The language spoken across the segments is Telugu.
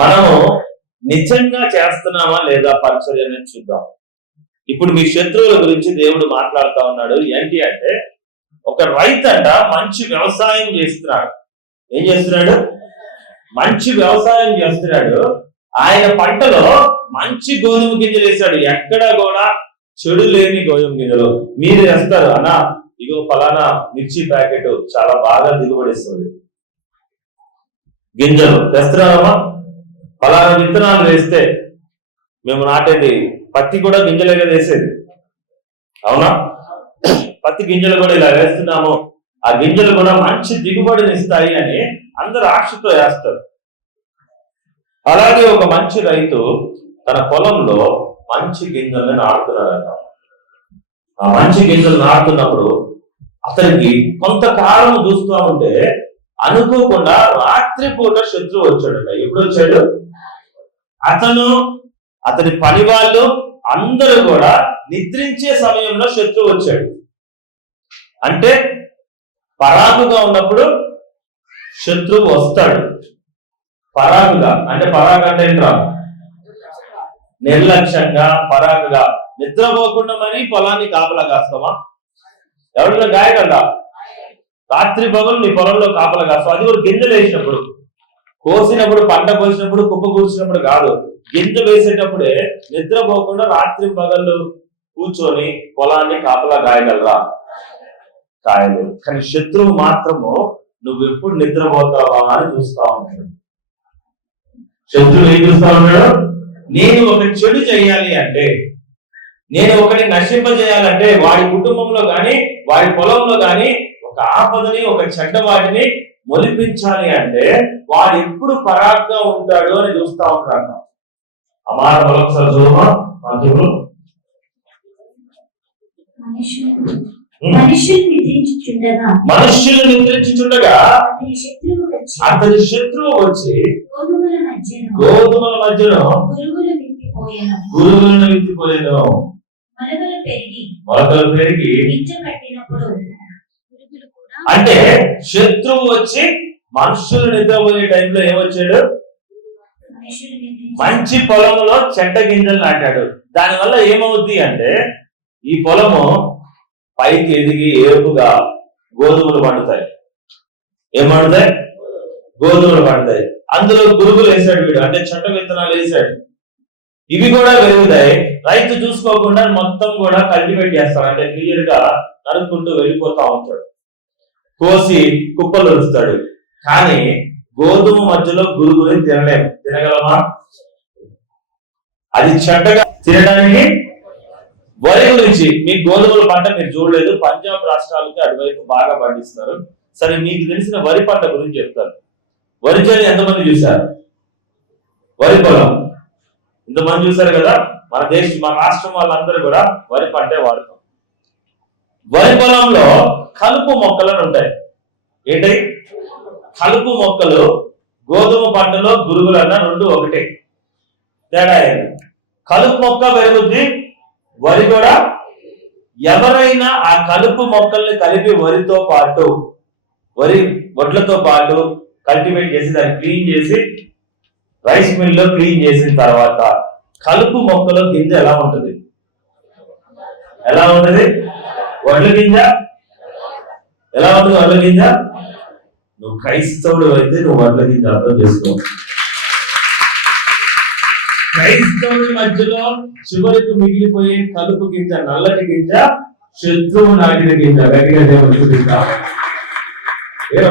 మనము నిజంగా చేస్తున్నామా లేదా పరిచర్యని చూద్దాం. ఇప్పుడు మీ శత్రువుల గురించి దేవుడు మాట్లాడుతా ఉన్నాడు. ఏంటి అంటే, ఒక రైతు అంట మంచి వ్యవసాయం చేస్తున్నాడు. ఏం చేస్తున్నాడు? మంచి వ్యవసాయం చేస్తున్నాడు. ఆయన పంటలో మంచి గోధుమ గింజలు వేశాడు. ఎక్కడ కూడా చెడు లేని గోధుమ గింజలు. మీరు వేస్తారు అన్నా, ఇగో ఫలానా మిర్చి ప్యాకెట్ చాలా బాగా దిగుబడిస్తుంది, గింజలు తెస్తున్నారమ్మా. ఫలానా విత్తనాలు వేస్తే, మేము నాటేది పత్తి కూడా గింజలే కదా వేసేది, అవునా? పత్తి గింజలు కూడా ఇలా వేస్తున్నాము, ఆ గింజలు కూడా మంచి దిగుబడిని ఇస్తాయి అని అందరు ఆశతో వేస్తారు. అలాగే ఒక మంచి రైతు తన పొలంలో మంచి గింజల్ని నాటుతున్నాడట. ఆ మంచి గింజలు నాటుతున్నప్పుడు అతనికి కొంతకాలం చూస్తూ ఉంటే అనుకోకుండా రాత్రిపూట శత్రువు వచ్చాడట. ఎప్పుడు వచ్చాడు? అతని పని వాళ్ళు అందరూ కూడా నిద్రించే సమయంలో శత్రువు వచ్చాడు. అంటే పరాకుగా ఉన్నప్పుడు శత్రువు వస్తాడు. పరాకుగా అంటే, పరాకు అంటే ఏంట్రా? నిర్లక్ష్యంగా, పరాకుగా నిద్రపోకుండా మరి పొలాన్ని కాపలా కాస్తామా? ఎవరిలో గాయగలరా? రాత్రి పగలు నీ పొలంలో కాపలా కాస్తావు. అది కూడా గింజలు వేసినప్పుడు, కోసినప్పుడు, పంట కోసినప్పుడు, కుప్ప కూర్చినప్పుడు కాదు, గింజ వేసేటప్పుడే నిద్రపోకుండా రాత్రి పగళ్ళు కూర్చొని పొలాన్ని కాపలా గాయగలరా? కాయలేదు. కానీ శత్రువు మాత్రము నువ్వు ఎప్పుడు నిద్రపోతావా అని చూస్తా ఉన్నాడు. శత్రువు ఏం చూస్తా ఉన్నాడు? నేను ఒక చెడు చేయాలి అంటే, నేను ఒకటి నశింపజేయాలంటే, వాడి కుటుంబంలో గాని వాడి పొలంలో గాని ఒక ఆపదని, ఒక చెడ్డ వాటిని మొలిపించాలి అంటే వాడు ఎప్పుడు పరాగ్గా ఉంటాడు అని చూస్తా ఉంటాడు. అమార బలొకసారి చూడమా మంత్రులు. మనుష్యులు నిద్రించుచుండగా అతని శత్రువు వచ్చి గోధుమల మధ్యలో గురుగులను విత్తిపోయాను. మొలకలు పెరిగి అంటే శత్రువు వచ్చి మనుషులు నిద్రపోయే టైంలో ఏమొచ్చాడు? మంచి పొలంలో చెడ్డ గింజలు నాటాడు. దానివల్ల ఏమవుద్ది అంటే, ఈ పొలము పైకి ఎదిగి ఏపుగా గోధుమలు పండుతాయి. ఏం పండుతాయి? గోధుమలు పండుతాయి. అందులో గురుగులు వేసాడు వీడు, అంటే చెడ్డ విత్తనాలు వేసాడు. ఇవి కూడా పెరుగుతాయి. రైతు చూసుకోకుండా మొత్తం కూడా కల్టివేట్ చేస్తాడు. అంటే క్లియర్ గా నరుక్కుంటూ వెళ్ళిపోతా ఉంటాడు. కోసి కుప్పలు వరుస్తాడు. కానీ గోధుమ మధ్యలో గురుగుని తినలేము. తినగలమా? అది చెడ్డగా తినడానికి. వరి గురించి, మీ గోధుమల పంట మీరు చూడలేదు, పంజాబ్ రాష్ట్రాలకి అటువైపు బాగా పండిస్తారు. సరే, మీకు తెలిసిన వరి పంట గురించి చెప్తారు. వరి చేను ఎంతమంది చూశారు? వరి పొలం ఇంతమంది చూశారు కదా. మన రాష్ట్రం వాళ్ళందరూ కూడా వరి పంటే వాడతాం. వరి పొలంలో కలుపు మొక్కలు ఉంటాయి. ఏంటి కలుపు మొక్కలు? గోధుమ పంటలో గురుగులన్న రెండు ఒకటే, తేడా ఏంటి? కలుపు మొక్క పెరుగుద్ది, వరి కూడా. ఎవరైనా ఆ కలుపు మొక్కల్ని కలిపి వరితో పాటు, వడ్లతో పాటు కల్టివేట్ చేసి దాన్ని క్లీన్ చేసి రైస్ మిల్లో క్లీన్ చేసిన తర్వాత కలుపు మొక్కలో గింజ ఎలా ఉంటుంది? ఎలా ఉంటుంది? వడ్ల గింజ ఎలా ఉంటుంది? వడ్ల గింజ. నువ్వు క్రైస్తవుడు అయితే నువ్వు వడ్ల గింజ అర్థం చేసుకో. క్రైస్తవుడి మధ్యలో చివరికి మిగిలిపోయే కలుపు గింజ, నల్లటి గింజ, శత్రువు నాటిన గింజ. గట్టిగా దేవుడు చూపిస్తా.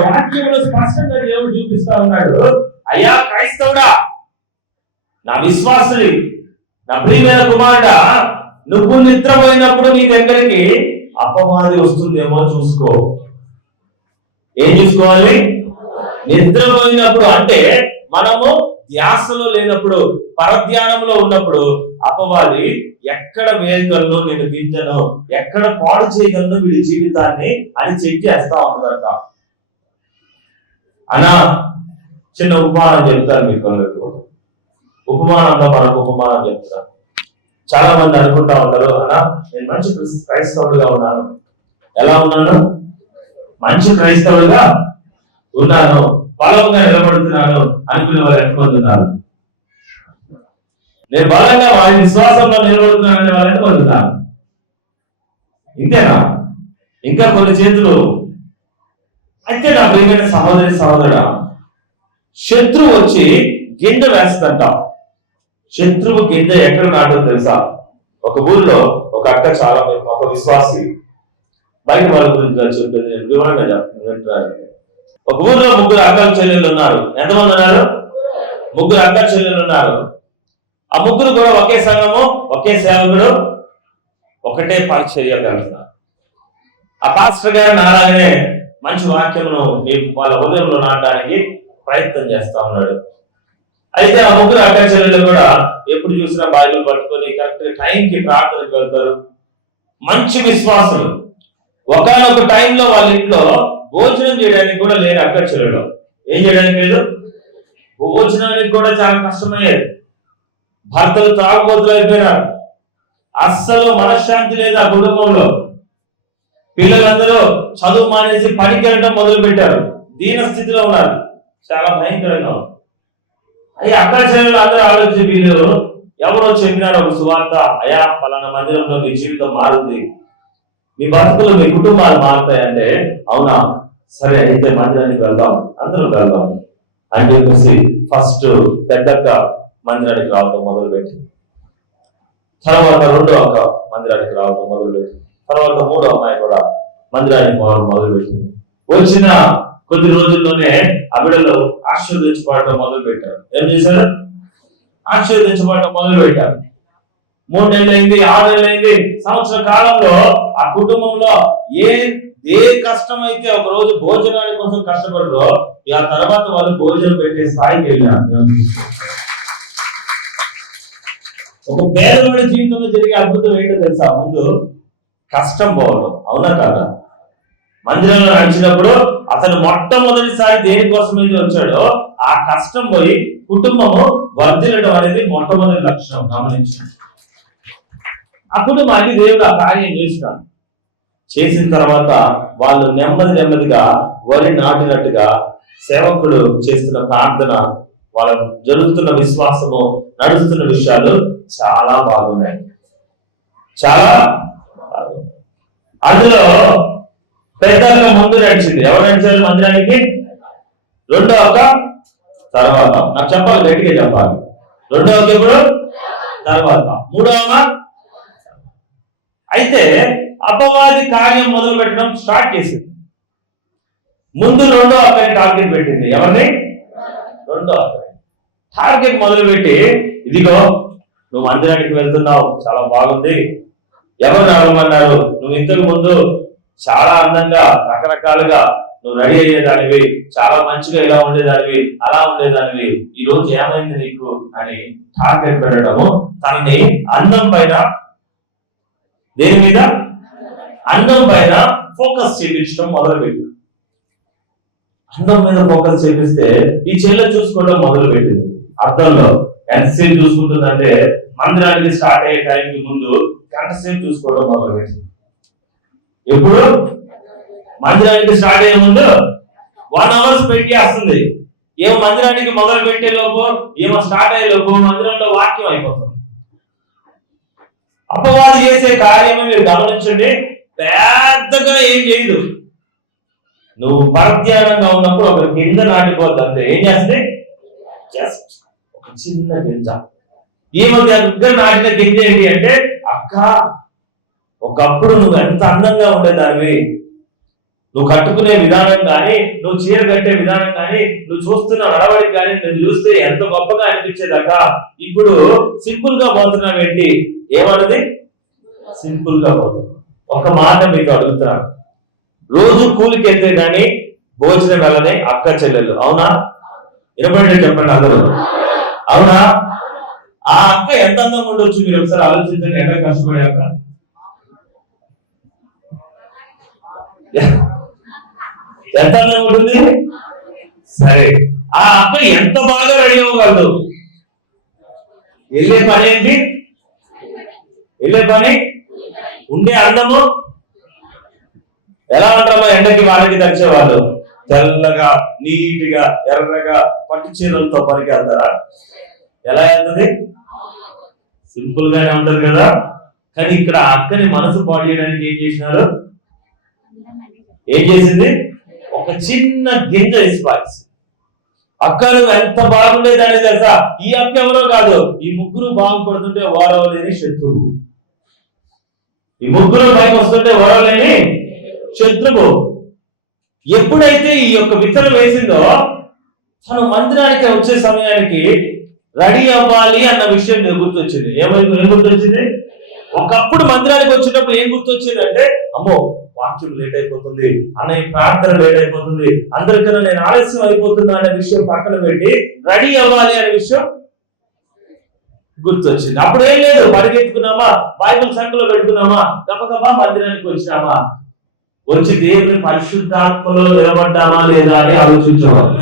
వాక్యంలో స్పష్టంగా దేవుడు చూపిస్తా ఉన్నాడు. అయ్యా క్రైస్తవుడా, నా విశ్వాసుని, నా ప్రియమైన కుమారుడా, నువ్వు నిద్రపోయినప్పుడు నీ దగ్గరికి అపవాది వస్తుందేమో చూసుకో. ఏం చూసుకోవాలి? నిద్రపోయినప్పుడు అంటే మనము ధ్యాసలో లేనప్పుడు, పరధ్యానంలో ఉన్నప్పుడు అపవాది ఎక్కడ వేయగలను, నేను గింజను ఎక్కడ పాడు చేయగలను వీడి జీవితాన్ని అని చెక్ చేస్తా ఉంటుందట. అనా చిన్న ఉపమానం చెప్తారు మీకు. ఉపమానంలో మనకు ఉపమానం చెప్తారు. చాలా మంది అనుకుంటా ఉంటారు, అన్నా నేను మంచి క్రైస్తవుడుగా ఉన్నాను. ఎలా ఉన్నాను? మంచి క్రైస్తవులుగా ఉన్నాను, బలంగా నిలబడుతున్నాను అనుకునే వారు ఎంతమంది ఉన్నారు? నేను బలంగా వారి విశ్వాసంలో నిలబడుతున్నాను అనే వాళ్ళు ఎంతమంది ఉన్నారు? ఇంతేనా? ఇంకా కొన్ని చేతులు. అయితే నా ప్రియమైన సహోదరి సహోదరుడా, శత్రువు వచ్చి గింజ వేస్తుందంట. శత్రువు గింజ ఎక్కడ నాటో తెలుసా? ఒక ఊర్లో ఒక అక్క, చాలా ఒక విశ్వాసి, బయట వాళ్ళ గురించి చెప్పేది నేను వివరంగా చెప్తాను. ఒక ఊర్లో 3 అక్క చెల్లెళ్ళు ఉన్నారు. ఎంతమంది ఉన్నారు? 3 అక్క చెల్లెళ్ళు ఉన్నారు. ఆ 3 కూడా ఒకే సంఘము, ఒకే సేవకుడు, ఒకటే పరిచర్యకు వెళ్తున్నారు. ఆ పాస్టర్ గారు నాలాగనే మంచి వాక్యమును వాళ్ళ హృదయంలో నాటడానికి ప్రయత్నం చేస్తా ఉన్నాడు. అయితే ఆ 3 అక్క చెల్లెళ్ళు కూడా ఎప్పుడు చూసినా బైబిల్ పట్టుకొని కరెక్ట్ టైంకి ప్రార్థనకు వెళ్తారు. మంచి విశ్వాసులు. ఒకనొక టైంలో వాళ్ళ ఇంట్లో భోజనం చేయడానికి కూడా లేని అక్క చెల్లెలు. ఏం చేయడానికి లేదు? భోజనానికి కూడా చాలా కష్టమయ్యేది. భర్తలు తాగుబోతులు అయిపోయినారు. అస్సలు మనశ్శాంతి లేదు ఆ కుటుంబంలో. పిల్లలందరూ చదువు మానేసి పనికి వెళ్ళడం మొదలు పెట్టారు. దీన స్థితిలో ఉన్నారు. చాలా భయంకరంగా ఉంది. అయ్యి అక్క చెల్లెలు అందరూ ఆలోచించి, వీళ్ళు ఎవరో చెప్పినారు ఒక సువార్త, అయా ఫలానా మందిరంలో మీ జీవితం మారుతుంది, మీ బతుకులు మీ కుటుంబాలు మారుతాయంటే, అవునా సరే అయితే మందిరానికి వెళ్దాం, అందరూ వెళ్దాం అని చెప్పేసి ఫస్ట్ పెద్దక్క మందిరానికి రావడం మొదలుపెట్టింది. తర్వాత 2వ అక్క మందిరానికి రావడం మొదలుపెట్టింది. తర్వాత 3వ అమ్మాయి కూడా మందిరానికి పోవడం మొదలుపెట్టింది. వచ్చిన కొద్ది రోజుల్లోనే ఆ బిడ్డలు ఆశీర్వదించబడటం మొదలు పెట్టారు. ఏం చేశారు? ఆశీర్వదించబడటం మొదలు పెట్టారు. 3 నెలలు అయింది, 6 నెలలు అయింది, సంవత్సర కాలంలో ఆ కుటుంబంలో ఏ కష్టం అయితే ఒక రోజు భోజనాల కోసం కష్టపడరో, ఆ తర్వాత వాళ్ళు భోజనం పెట్టే స్థాయికి వెళ్ళారు. ఒక పేదవాడి జీవితంలో జరిగే అద్భుతం ఏంటో తెలుసా? ముందు కష్టం పోవడం. అవునా కాదా? మందిరంలో నడిచినప్పుడు అతను మొట్టమొదటిసారి దేనికోసం అయితే వచ్చాడో ఆ కష్టం పోయి కుటుంబము వర్ధిల్లడం అనేది మొట్టమొదటి లక్షణం. గమనించండి. ఆ కుటుంబానికి దేవుడు ఆ కార్యం చేసినాడు. చేసిన తర్వాత వాళ్ళు నెమ్మదిగా వరి నాటినట్టుగా సేవకుడు చేస్తున్న ప్రార్థన, వాళ్ళ జరుగుతున్న విశ్వాసము, నడుస్తున్న విషయాలు చాలా బాగున్నాయి. చాలా బాగున్నాయి. అందులో పెద్దగా ముందు నడిచింది. ఎవరు నడిచారు మందిరానికి? 2వ అక్క తర్వాత. నాకు చెప్పాలి, గట్టిగా చెప్పాలి. 2వ అక్క ఇప్పుడు తర్వాత. 3వ. అయితే అపవాది కార్యం మొదలు పెట్టడం స్టార్ట్ చేసింది. ముందు 2వ అక్కని టార్గెట్ పెట్టింది. ఎవరిని? 2వ అక్కని టార్గెట్ మొదలుపెట్టి, ఇదిగో నువ్వు మందిరానికి వెళ్తున్నావు, చాలా బాగుంది, ఎవరు రావమన్నారు, నువ్వు ఇంతకు ముందు చాలా అందంగా రకరకాలుగా నువ్వు రెడీ అయ్యేదానివి, చాలా మంచిగా ఇలా ఉండేదానివి, అలా ఉండేదానివి, ఈ రోజు ఏమైంది నీకు అని టార్గెట్ పెట్టడము, తనని అందం పైన, దేని మీద? అందం పైన ఫోకస్ చేయించడం మొదలుపెట్టింది. అందం మీద ఫోకస్ చేపిస్తే ఈ చెల్లె చూసుకోవడం మొదలు పెట్టింది. అర్థంలో ఎంతసేపు చూసుకుంటుందంటే మందిరానికి స్టార్ట్ అయ్యే టైంకి ముందు గంట సేపు చూసుకోవడం మొదలు పెట్టింది. ఎప్పుడు? మందిరానికి స్టార్ట్ అయ్యే ముందు 1 hour స్పెండ్ చేస్తుంది. ఏమో మందిరానికి మొదలు పెట్టే లోపు, ఏమో స్టార్ట్ అయ్యే లోపు మందిరంలో వాక్యం అయిపోతుంది. అపవాది చేసే కార్యము మీరు గమనించండి, పెద్దగా ఏం చేయదు. నువ్వు పరధ్యానంగా ఉన్నప్పుడు ఒక గింజ నాటిపోద్ది అంతే. ఏం చేస్తే జస్ట్ ఒక చిన్న గింజ. ఈమె దగ్గర నాటిన గింజ ఏంటి అంటే, అక్క ఒకప్పుడు నువ్వు ఎంత అందంగా ఉండేదానివి, నువ్వు కట్టుకునే విధానం కానీ, నువ్వు చీర కట్టే విధానం కానీ, నువ్వు చూస్తున్న నడవడికి కానీ నువ్వు చూస్తే ఎంత గొప్పగా అనిపించేదక్క, ఇప్పుడు సింపుల్ గా పోతున్నావేంటి? ఏమన్నది? సింపుల్ గా పోతుంది. ఒక మాట మీకు అడుగుతున్నాను, రోజు కూలికి వెళ్తే కానీ భోజనం వెళ్ళని అక్క చెల్లెలు, అవునా? వినపడి చెప్పండి అందరూ, అవునా? ఆ అక్క ఎంత అందంగా ఉండొచ్చు మీరు ఒకసారి ఆలోచించండి. ఎంత కష్టపడే అక్క, ఎంత అందంగా ఉంటుంది. సరే, ఆ అక్క ఎంత బాగా రెడీ అవ్వగలదు? వెళ్ళే పని ఏంటి? వెళ్ళే పని ఉండే అందము ఎలా ఉంటామో ఎండకి వాళ్ళకి తడిచేవాళ్ళు తెల్లగా నీట్గా ఎర్రగా పట్టు చీరలతో పనికి వెళ్తారా? ఎలా వెళ్తుంది? సింపుల్ గానే ఉంటది కదా. కానీ ఇక్కడ అక్కని మనసు పాడు చేయడానికి ఏం చేసినారు? ఏం చేసింది? ఒక చిన్న గింజ ఇస్పాయిస్. అక్క నువ్వు ఎంత బాగుండేదని తెలుసా? ఈ అక్క ఎవరో కాదు, ఈ ముగ్గురు బాగుపడుతుంటే ఓరవలేని శత్రువు. ఈ ముగ్గురు పైకి వస్తుంటే ఓరవలేని శత్రువు. ఎప్పుడైతే ఈ యొక్క విత్తనం వేసిందో తను మందిరానికి వచ్చే సమయానికి రెడీ అవ్వాలి అన్న విషయం గుర్తొచ్చింది. ఏం గుర్తొచ్చింది? ఒకప్పుడు మందిరానికి వచ్చేటప్పుడు ఏం గుర్తొచ్చింది అంటే, అమ్మో వాక్యం లేట్ అయిపోతుంది, అన్నయ్య ప్రార్థన లేట్ అయిపోతుంది, అందరికన్నా నేను ఆలస్యం అయిపోతున్నా అనే విషయం పక్కన పెట్టి రెడీ అవ్వాలి అనే విషయం గుర్తొచ్చింది. అప్పుడు ఏం లేదు, పరిగెత్తుకున్నామా, బైబిల్ సంఖ్యలో పెట్టుకున్నామా, గబగబా మందిరానికి వచ్చినామా, వచ్చి దేవుని పరిశుద్ధాత్మలో నిలబడ్డామా లేదా అని ఆలోచించేవారు.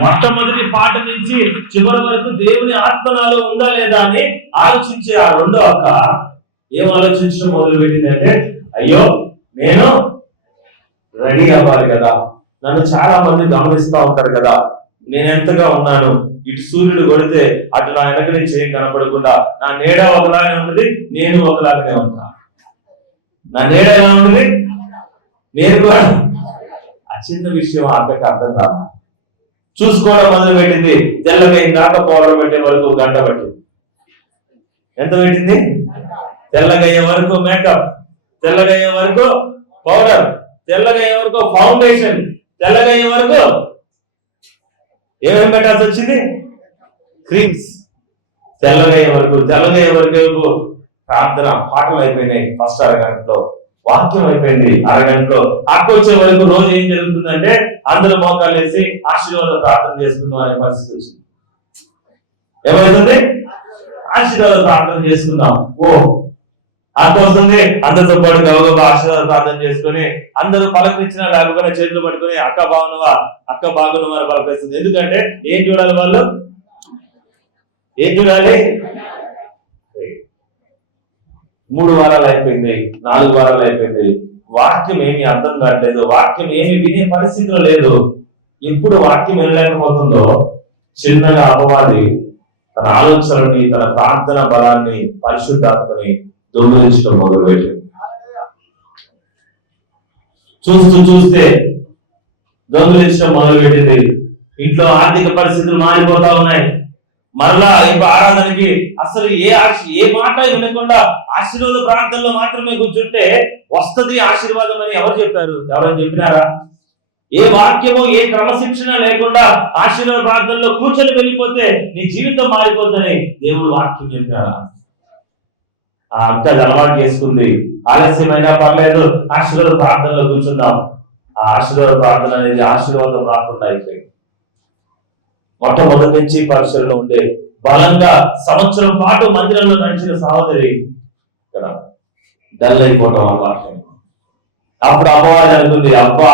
మొట్టమొదటి పాట నుంచి చివరి వరకు దేవుని ఆత్మ నాలో ఉందా లేదా అని ఆలోచించే ఆ రెండో అక్క ఏం ఆలోచించడం మొదలు పెట్టిందంటే, అయ్యో నేను రెడీ అవ్వాలి కదా, నన్ను చాలా మంది గమనిస్తూ ఉంటారు కదా, నేను ఎంతగా ఉన్నాను, ఇటు సూర్యుడు కొడితే అటు నా వెనక నుంచి ఏం కనపడకుండా నా నీడ ఒకలానే ఉంటుంది, నేను ఒకలాగానే ఉంటా. నా నీడ ఎలా ఉంటుంది, నేను కూడా. ఆ చిన్న విషయం అక్కకి అర్థం కాదు. చూసుకోవడం మొదలు పెట్టింది. తెల్లగా దాకా పౌడర్ పెట్టే వరకు గంట పట్టింది. ఎంత పెట్టింది? తెల్లగయ్యే వరకు మేకప్, తెల్లగయ్యే వరకు పౌడర్, తెల్లగయ్యే వరకు ఫౌండేషన్, తెల్లగయ్యే వరకు ఏమేమి పెట్టాల్సి వచ్చింది? క్రీమ్స్. తెల్లగయ్యే వరకు ప్రార్థన పాటలు అయిపోయినాయి ఫస్ట్ అరగంటలో, వాక్యం అయిపోయింది అరగంటలో. వచ్చే వరకు రోజు ఏం జరుగుతుందంటే అందరూ మోకాలు వేసి ఆశీర్వాద ప్రార్థన చేసుకుందాం అనే పరిస్థితి వచ్చింది. ఏమవుతుంది? ఆశీర్వాద ప్రార్థన చేసుకుందాం. ఓ అంత వస్తుంది. అందరితో పాటు గౌరవ ఆశీర్వాద ప్రార్థన చేసుకుని అందరూ పలకరించినా లేకపోతే చేతులు పట్టుకుని అక్క బాగున్నవా అని పలకరిస్తుంది. ఎందుకంటే ఏం చూడాలి వాళ్ళు? ఏం చూడాలి? 3 వారాలు అయిపోయింది, 4 వారాలు అయిపోయింది, వాక్యం ఏమి అర్థం కావట్లేదు, వాక్యం ఏమి వినే పరిస్థితిలో లేదు. ఎప్పుడు వాక్యం వినలేకపోతుందో చిన్నగా అపవాది తన ఆలోచనని, తన ప్రార్థన బలాన్ని, పరిశుద్ధాత్మని దొంగిలించడం మొదలుపెట్టింది. చూస్తే దొంగిలించడం మొదలుపెట్టింది. ఇంట్లో ఆర్థిక పరిస్థితులు మారిపోతా ఉన్నాయి. మరలా ఇప్పుడు ఆరాధనకి అసలు ఏ మాట వినకుండా ఆశీర్వాద ప్రార్థనలో మాత్రమే కూర్చుంటే వస్తుంది ఆశీర్వాదం అని ఎవరు చెప్పారు? ఎవరైనా చెప్పినారా? ఏ వాక్యము, ఏ క్రమశిక్షణ లేకుండా ఆశీర్వాద ప్రార్థనలో కూర్చొని వెళ్ళిపోతే నీ జీవితం మారిపోతుందని దేవుడు వాక్యం చెప్పారా? ఆ అక్క అలవాటు చేసుకుంది. ఆలస్యమైనా పర్లేదు, ఆశీర్వాద ప్రార్థనలో కూర్చుందాం. ఆ ఆశీర్వాద ప్రార్థన అనేది ఆశీర్వాదం రాకుండా అయిపోయింది. మొట్టమొదటి నుంచి పరిసరలో ఉండే బలంగా సంవత్సరం పాటు మందిరంలో నడిచిన సహోదరి ఇక్కడ డల్ అయిపోవడం అలవాటు. అప్పుడు అమ్మవారి అనుకుంది, అబ్బా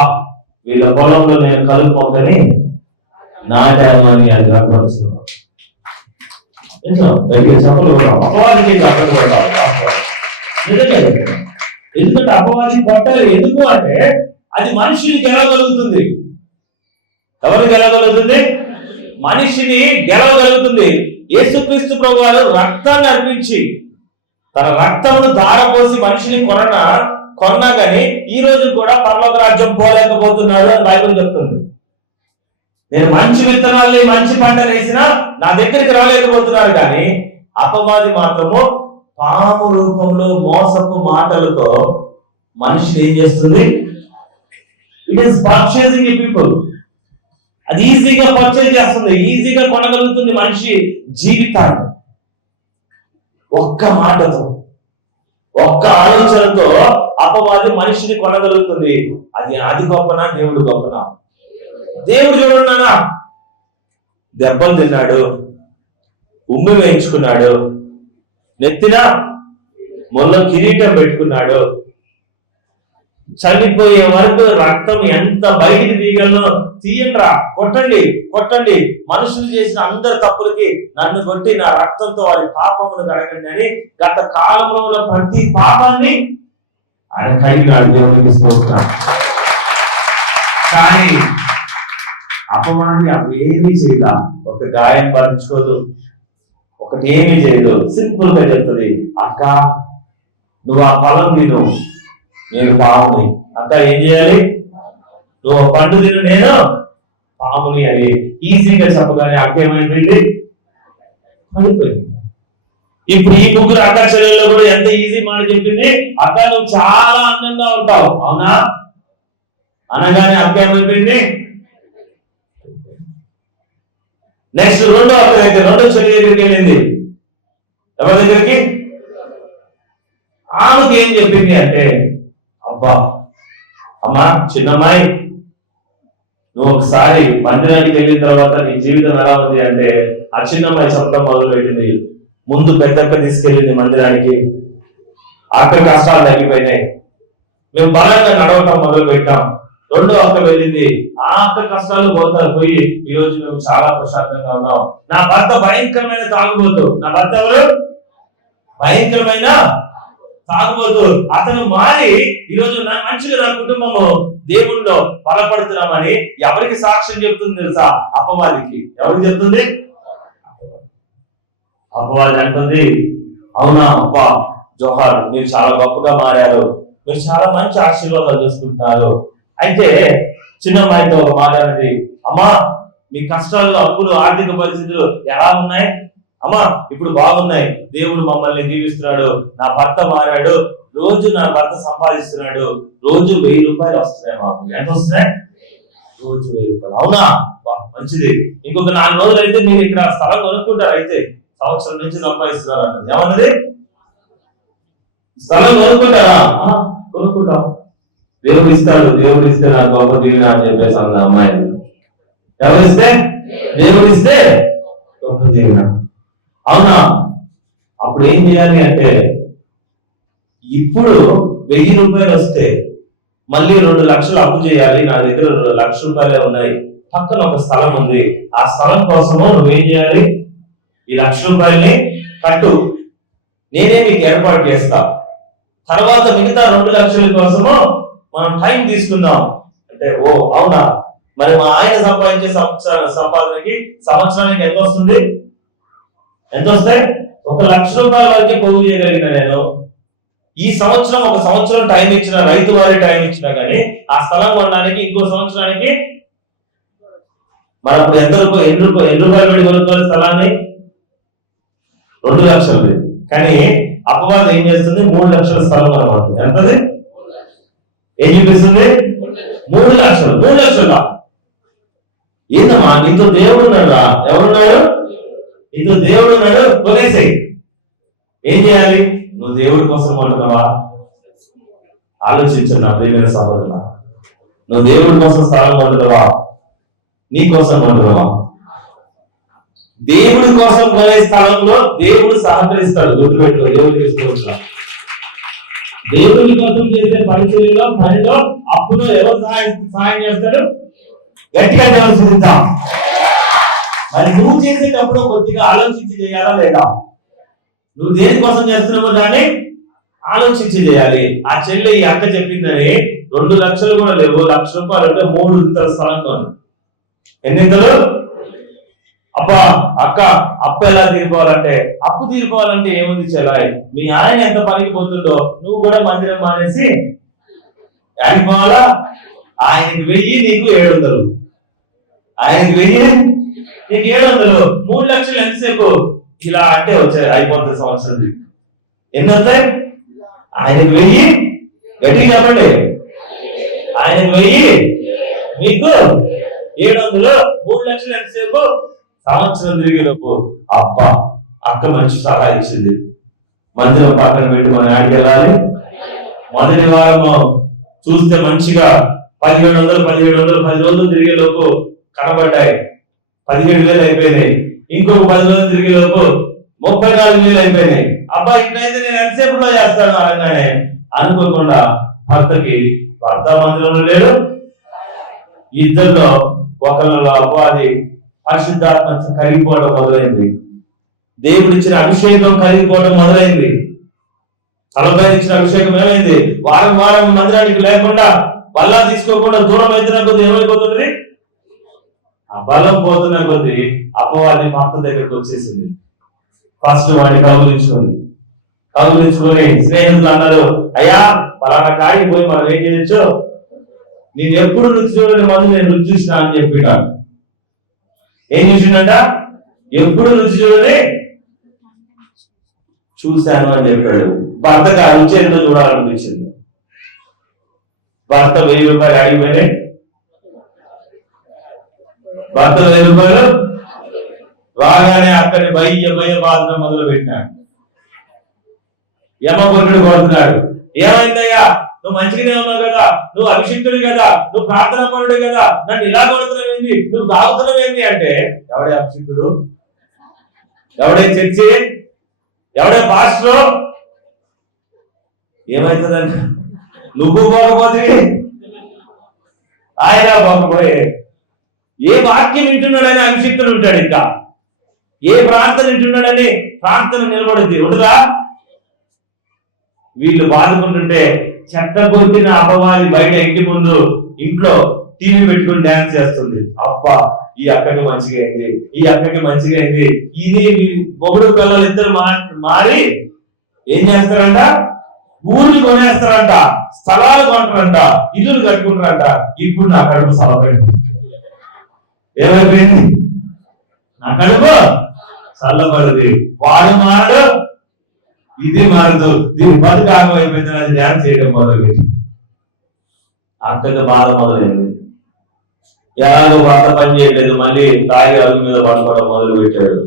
వీళ్ళ పొలంలో నేను కలుపు మొక్కని నాటాను అని అది కనపడుతుంది. చెప్పలు అపవాదికి చెప్పలు కొట్టాలి. ఎందుకంటే అపవాది కొట్టాలి. ఎందుకు అంటే అది మనిషిని గెలవగలుగుతుంది. ఎవరు గెలవగలుగుతుంది? మనిషిని గెలవగలుగుతుంది. యేసుక్రీస్తు ప్రభు వారు రక్తాన్ని అర్పించి తన రక్తమును ధారపోసి మనిషిని కొన్నా గాని ఈ రోజు కూడా పరలోక రాజ్యం పోలేకపోతున్నారు అని బైబిల్ చెప్తుంది. నేను మంచి విత్తనాల్ని, మంచి పంటలు వేసినా నా దగ్గరికి రాలేకపోతున్నారు. కానీ అపవాది మాత్రము పాము రూపంలో మోసపు మాటలతో మనిషిని ఏం చేస్తుంది? It is purchasing people. అది ఈజీగా పర్చేజ్ చేస్తుంది, ఈజీగా కొనగలుగుతుంది మనిషి జీవితాన్ని. ఒక్క మాటతో, ఒక్క ఆలోచనతో అపవాది మనిషిని కొనగలుగుతుంది. అది గొప్పనా? దేవుడు గొప్పనా? దేవుడు చూడన్నానా, దెబ్బలు తిన్నాడు, ఉమ్మి వేయించుకున్నాడు, నెత్తిన మొన్న కిరీటం పెట్టుకున్నాడు, చనిపోయే వరకు రక్తం ఎంత బయటికి తీయగలనో తీయండిరా, కొట్టండి, మనుషులు చేసిన అందరి తప్పులకి నన్ను కొట్టి నా రక్తంతో వారి పాపమును కడగండి అని గత కాలంలో ప్రతి పాపాన్ని ఆయన కడిగినాడు, దేవునికి స్తోత్రం. కానీ అపవాది అవేమీ చేయదా, ఒక గాయం పరించుకోదు, ఒకటి ఏమీ చేయదు. సింపుల్ గా చెప్తుంది, అక్క నువ్వు ఆ ఫలం తిను, నేను పాముని. అక్క ఏం చేయాలి, నువ్వు పండు తిను, నేను పాముని అని ఈజీగా చెప్పగానే అక్క ఏమైపోయింది, పడిపోయింది. ఇప్పుడు ఈ ముగ్గురు అక్క చెల్లెల్లో కూడా ఎంత ఈజీ మాట చెప్పింది, అక్క నువ్వు చాలా అందంగా ఉంటావు, అవునా అనగానే అక్క ఏమైపోయింది. నెక్స్ట్ రెండో అక్క దగ్గర, రెండో చెల్లి దగ్గరికి వెళ్ళింది. ఎవరి దగ్గరికి, ఆమెకి ఏం చెప్పింది అంటే, అబ్బా అమ్మా చిన్నమ్మాయి, నువ్వు ఒకసారి మందిరానికి వెళ్ళిన తర్వాత నీ జీవితం ఎలా ఉంది అంటే, ఆ చిన్నమ్మాయి చెప్పడం మొదలు పెట్టింది. ముందు పెద్దక్క తీసుకెళ్ళింది మందిరానికి, అక్క కష్టాలు తగ్గిపోయినాయి, మేము బలంగా నడవటం మొదలు పెట్టాం. రెండో అక్క వెళ్ళింది, ఆ అక్క కష్టాలు పోయి ఈ రోజు మేము చాలా ప్రశాంతంగా ఉన్నాం. నా భర్త భయంకరమైన తాగుబోతు, నా భర్త ఎవరు, భయంకరమైన తాగుబోతు, అతను మారి ఈరోజు మంచిగా నా కుటుంబము దేవుణ్ణిలో బలపడుతున్నామని ఎవరికి సాక్ష్యం చెప్తుంది తెలుసా, అపవాదికి. ఎవరికి చెప్తుంది, అపవాది అంటుంది, అవునా అబ్బా జోహార్, మీరు చాలా గొప్పగా మారారు, మీరు చాలా మంచి ఆశీర్వాదాలు చూసుకుంటున్నారు. అయితే చిన్నమ్మాయితో ఒక మాట అనేది, అమ్మా మీ కష్టాలు, అప్పులు, ఆర్థిక పరిస్థితులు ఎలా ఉన్నాయి, అమ్మా ఇప్పుడు బాగున్నాయి, దేవుడు మమ్మల్ని దీవిస్తున్నాడు, నా భర్త మారాడు, రోజు నా భర్త సంపాదిస్తున్నాడు, రోజు 1000 రూపాయలు వస్తున్నాయి మాకు. ఎంత వస్తున్నాయి, రోజు 1000 రూపాయలు. అవునా మంచిది, ఇంకొక 4 రోజులు అయితే మీరు ఇక్కడ స్థలం కొనుక్కుంటారు, అయితే సంవత్సరం నుంచి సంపాదిస్తున్నారు అన్నది. ఏమన్నది, స్థలం కొనుక్కుంటారా, కొనుక్కుంటాం, దేవుడు ఇస్తాడు, దేవుడు ఇస్తే నాకు గొప్ప దీవెన అని చెప్పేసి అన్న అమ్మాయి. ఎవరిస్తే, దేవుడు ఇస్తే గొప్ప దీవెన. అవునా, అప్పుడు ఏం చేయాలి అంటే, ఇప్పుడు 1000 రూపాయలు వస్తే మళ్ళీ 2 లక్షలు అప్పు చేయాలి, నా దగ్గర 2 లక్షల రూపాయలే ఉన్నాయి, పక్కన ఒక స్థలం ఉంది, ఆ స్థలం కోసము నువ్వేం చేయాలి, ఈ 1 లక్ష రూపాయల్ని కట్టు, నేనే మీకు ఏర్పాటు చేస్తా, తర్వాత మిగతా 2 లక్షల కోసము మనం టైం తీసుకుందాం అంటే, ఓ అవునా, మరి మా ఆయన సంపాదించే సంపాదనకి సంవత్సరానికి ఎంత వస్తుంది, ఎంత వస్తాయి, 1 లక్ష రూపాయల వరకే పోగు చేయగలిగిన నేను, ఈ సంవత్సరం ఒక సంవత్సరం టైం ఇచ్చిన, రైతు వారి టైం ఇచ్చినా కానీ ఆ స్థలం కొనడానికి ఇంకో సంవత్సరానికి మనం ఇప్పుడు ఎన్ని రూపాయలు పెట్టి కొనుక్కోవాలి స్థలాన్ని, 2 లక్షలు. కానీ అపవాదం ఏం చేస్తుంది, 3 లక్షల స్థలం అనమాట. ఎంతది, ఏం చూపిస్తుంది, 3 లక్షలు. 3 లక్షలా, ఏందమ్మా నీతో దేవుడు ఉన్నాడు, ఎవరున్నాడు, నీతో దేవుడు ఉన్నాడు, కొనేసేయి. ఏం చేయాలి, నువ్వు దేవుడి కోసం కొంటున్నావా, ఆలోచించు నా ప్రియమైన సహోదరుల, నువ్వు దేవుడి కోసం స్థలం కొంటున్నావా, నీ కోసం కొంటున్నావా? దేవుడి కోసం కొనే స్థలంలో దేవుడు సహకరిస్తాడు, గుర్తుపెట్టుకో. దేవుడికి ఇష్టం, దేవుడి కోసం చేసే పరిచర్యలో, పనిలో, అప్పులో ఎవరు సహాయం చేస్తాడు, గట్టిగా దేవుడు చూద్దాం. మరి నువ్వు చేసేటప్పుడు కొద్దిగా ఆలోచించి చేయాలా లేదా, నువ్వు దేనికోసం చేస్తున్నావో దాన్ని ఆలోచించి చేయాలి. ఆ చెల్లి ఈ అక్క చెప్పిందని 2 లక్షలు కూడా లేవు, 1 లక్ష రూపాయలు అంటే 3 ఇంతల స్థలం కొను. ఎన్నింతలు, అబ్బా అక్క అప్పు ఎలా తీరుకోవాలంటే, అప్పు తీరుకోవాలంటే ఏముంది చెల్లాయి, మీ ఆయన ఎంత పనికి పోతుండో నువ్వు కూడా మందిరం మానేసి ఆడిపోవాలా, ఆయనకి 1000 నీకు 700, ఆయనకి 1000 నీకు 700, 3 లక్షలు ఎంతసేపు ఇలా అంటే వచ్చాయి, అయిపోతుంది సంవత్సరం. ఎన్ని వస్తాయి, ఆయనకి 1000, గట్టిగా చెప్పండి, ఆయనకి 1000 మీకు 700, 3 లక్షలు ఎంతసేపు, సంవత్సరం తిరిగేలోపు. అబ్బా అక్క మంచి సలహా ఇచ్చింది, మందిరం పక్కన పెట్టి మనం ఆడికి వెళ్ళాలి. మొదటి వారం చూస్తే మంచిగా 1700 10 రోజులు తిరిగేలోపు కనబడ్డాయి, 17,000 అయిపోయినాయి. ఇంకొక 10 రోజులు తిరిగేలోపు 34,000 అయిపోయినాయి. అబ్బా ఇట్లయితే నేను ఎంతసేపులో చేస్తాను అనగానే అనుకోకుండా భర్త మందిరంలో లేడు, ఇద్దరిలో ఒకరిలో అపవాది పరిశుద్ధాత్మ కరిగిపోవడం మొదలైంది, దేవుడిచ్చిన అభిషేకం కరిగిపోవడం మొదలైంది. తలపై ఇచ్చిన అభిషేకం ఏమైంది? వారం వారం మందిరానికి లేకుండా బల్లా తీసుకోకుండా దూరం అవుతున్న కొద్ది ఏమైపోతుంది? ఆ బలం పోతున్న కొద్ది అపవాది భర్త దగ్గరకు వచ్చేసింది. ఫస్ట్ వాడిని కౌగులించుకొని స్నేహితులు అన్నారు, అయ్యా పలానా కాడికి పోయి మనం ఏం చేయొచ్చు, నేను ఎప్పుడు రుచి చూడని మందు నేను రుచి చూసినా అని చెప్పినాడు. ఏం చూసిండట? ఎప్పుడు రుచి చూడని చూశాను అని చెప్పాడు. భర్తకు ఆ రుచి ఎంతో చూడాలనిపించింది. భర్త 1000 రూపాయలు అడిగిపోయినాయి. భర్త 1000 రూపాయలు రాగానే అక్కడి భయ బాధన మొదలు పెట్టినాడు. యమగొండు కొడుతున్నాడు. ఏమైందయ్యా, నువ్వు మంచిగానే ఉన్నావు కదా, నువ్వు అభిషిక్తుడు కదా, నువ్వు ప్రార్థన పరుడు కదా, నన్ను ఇలా కొడుతున్నావేంది, నువ్వు తాగుతున్నావేంది అంటే, ఎవడే అభిషిక్తుడు, ఎవడే చర్చి, ఎవడే పాస్టర్? ఏమైతుందంట, నువ్వు పోకపోతే ఆయన పోకపోయే. ఏ వాక్యం వింటున్నాడని అభిషిక్తుడు ఉంటాడు, ఇంకా ఏ ప్రార్థన వింటున్నాడని ప్రార్థన నిలబడుద్ది ఉండదా? వీళ్ళు బాదుకుంటుంటే చెట్ట కొట్టిన అపవాది బయట ఇంటి ముందు ఇంట్లో టీవీ పెట్టుకుని డాన్స్ చేస్తుంది. అబ్బా ఈ అక్కకి మంచిగా అయింది, ఈ అక్కకి మంచిగా అయింది. ఇది మొగుడు పిల్లలు ఇద్దరు మారి ఏం చేస్తారంట, ఊర్లు కొనేస్తారంట, స్థలాలు కొంటారంట, ఇల్లులు కట్టుకుంటారంట. ఇప్పుడు నా కడుపు సలపడింది. ఏమైపోయింది? నా కడుపు చల్లబడింది. వాడు మారడు, ఇది మారదు, దీని బతుకు ఆగమైపోయింది. అది ధ్యానం చేయడం మొదలుపెట్టి అక్కడికి బాధ మొదలైంది. ఎలాగో భర్త పని చేయట్లేదు, మళ్ళీ తాగి అడుగు మీద పడుకోవడం మొదలు పెట్టాడు.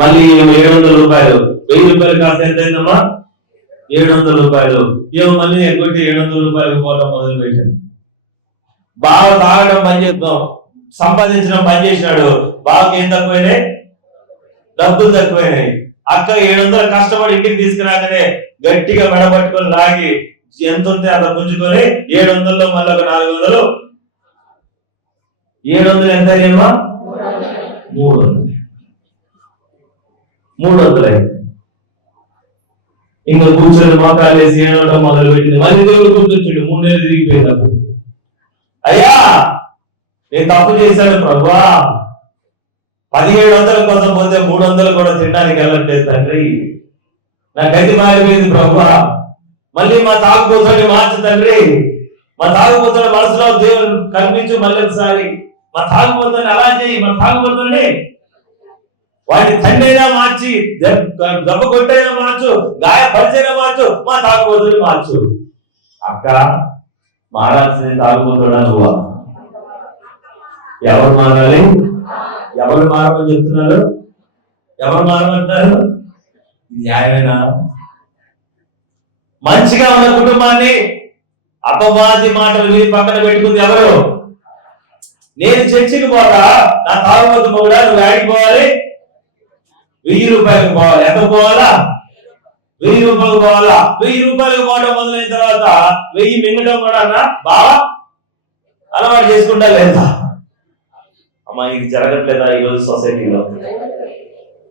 మళ్ళీ 700 రూపాయలు, 1000 రూపాయలు కాస్త ఎంత అయిందమ్మా? 700 రూపాయలు. ఏమో మళ్ళీ ఎగ్గొట్టి 700 రూపాయలకు పోవడం మొదలు పెట్టాడు. బాగా తాగడం పని చేద్దాం, సంపాదించడం పని చేసినాడు. బాగా ఏం తక్కువైనాయి? డబ్బులు తక్కువైనాయి. అక్క 700 కష్టపడి ఇంటికి తీసుకురాగానే గట్టిగా మెడపట్టుకొని లాగి ఎంత ఉంటే అంత పుంజుకొని 700లో మళ్ళీ ఒక 400. 700 ఎంత అయ్యేమా? 300 అయింది. ఇంకా కూర్చొని మోకాలు వేసి ఏడవడం మొదలు పెట్టింది. మళ్ళీ దేవుడు గుర్తొచ్చిండు 3 నెలలు తిరిగిపోయినప్పుడు. అయ్యా నేను తప్పు చేశాను ప్రభువా, 1700 కోసం పోతే 300 కూడా తినడానికి వెళ్ళట్లేదు తండ్రి, నా గతి మారిపోయింది ప్రభువా. మళ్ళీ మా తాగుబోతుని మార్చు తండ్రి, మా తాగుబోతుని మనసులో దేవుడు కల్పించు. మళ్ళీ ఒకసారి మా తాగుబోతుని అలా చేయి, మా తాగుబోతుని వాటి తండ్రైనా మార్చి, దెబ్బ కొట్టైనా మార్చు, గాయపరిచైనా మార్చు, మా తాగుబోతుని మార్చు. అక్క మారాల్సింది తాగుబోతుడా నువ్వా? ఎవరు మారాలి? ఎవరు మారమని చెప్తున్నారు? ఎవరు మారమంటారు? న్యాయమేనా? మంచిగా ఉన్న కుటుంబాన్ని అపవాది మాటలు విని పక్కన పెట్టుకుంది ఎవరు? నేను చర్చికి పోతా, నా తాగుబోతు కూడా నువ్వు యాడికి పోవాలి? 1000 రూపాయలకు పోవాలి. ఎంత పోవాలా? 1000 రూపాయలకు పోవాలా? 1000 రూపాయలకు పోవడం మొదలైన తర్వాత 1000 మింగటం కూడా అన్న బాగా అలవాటు చేసుకుంటా లేదా? అమ్మా ఇది జరగట్లేదా ఈరోజు సొసైటీలో?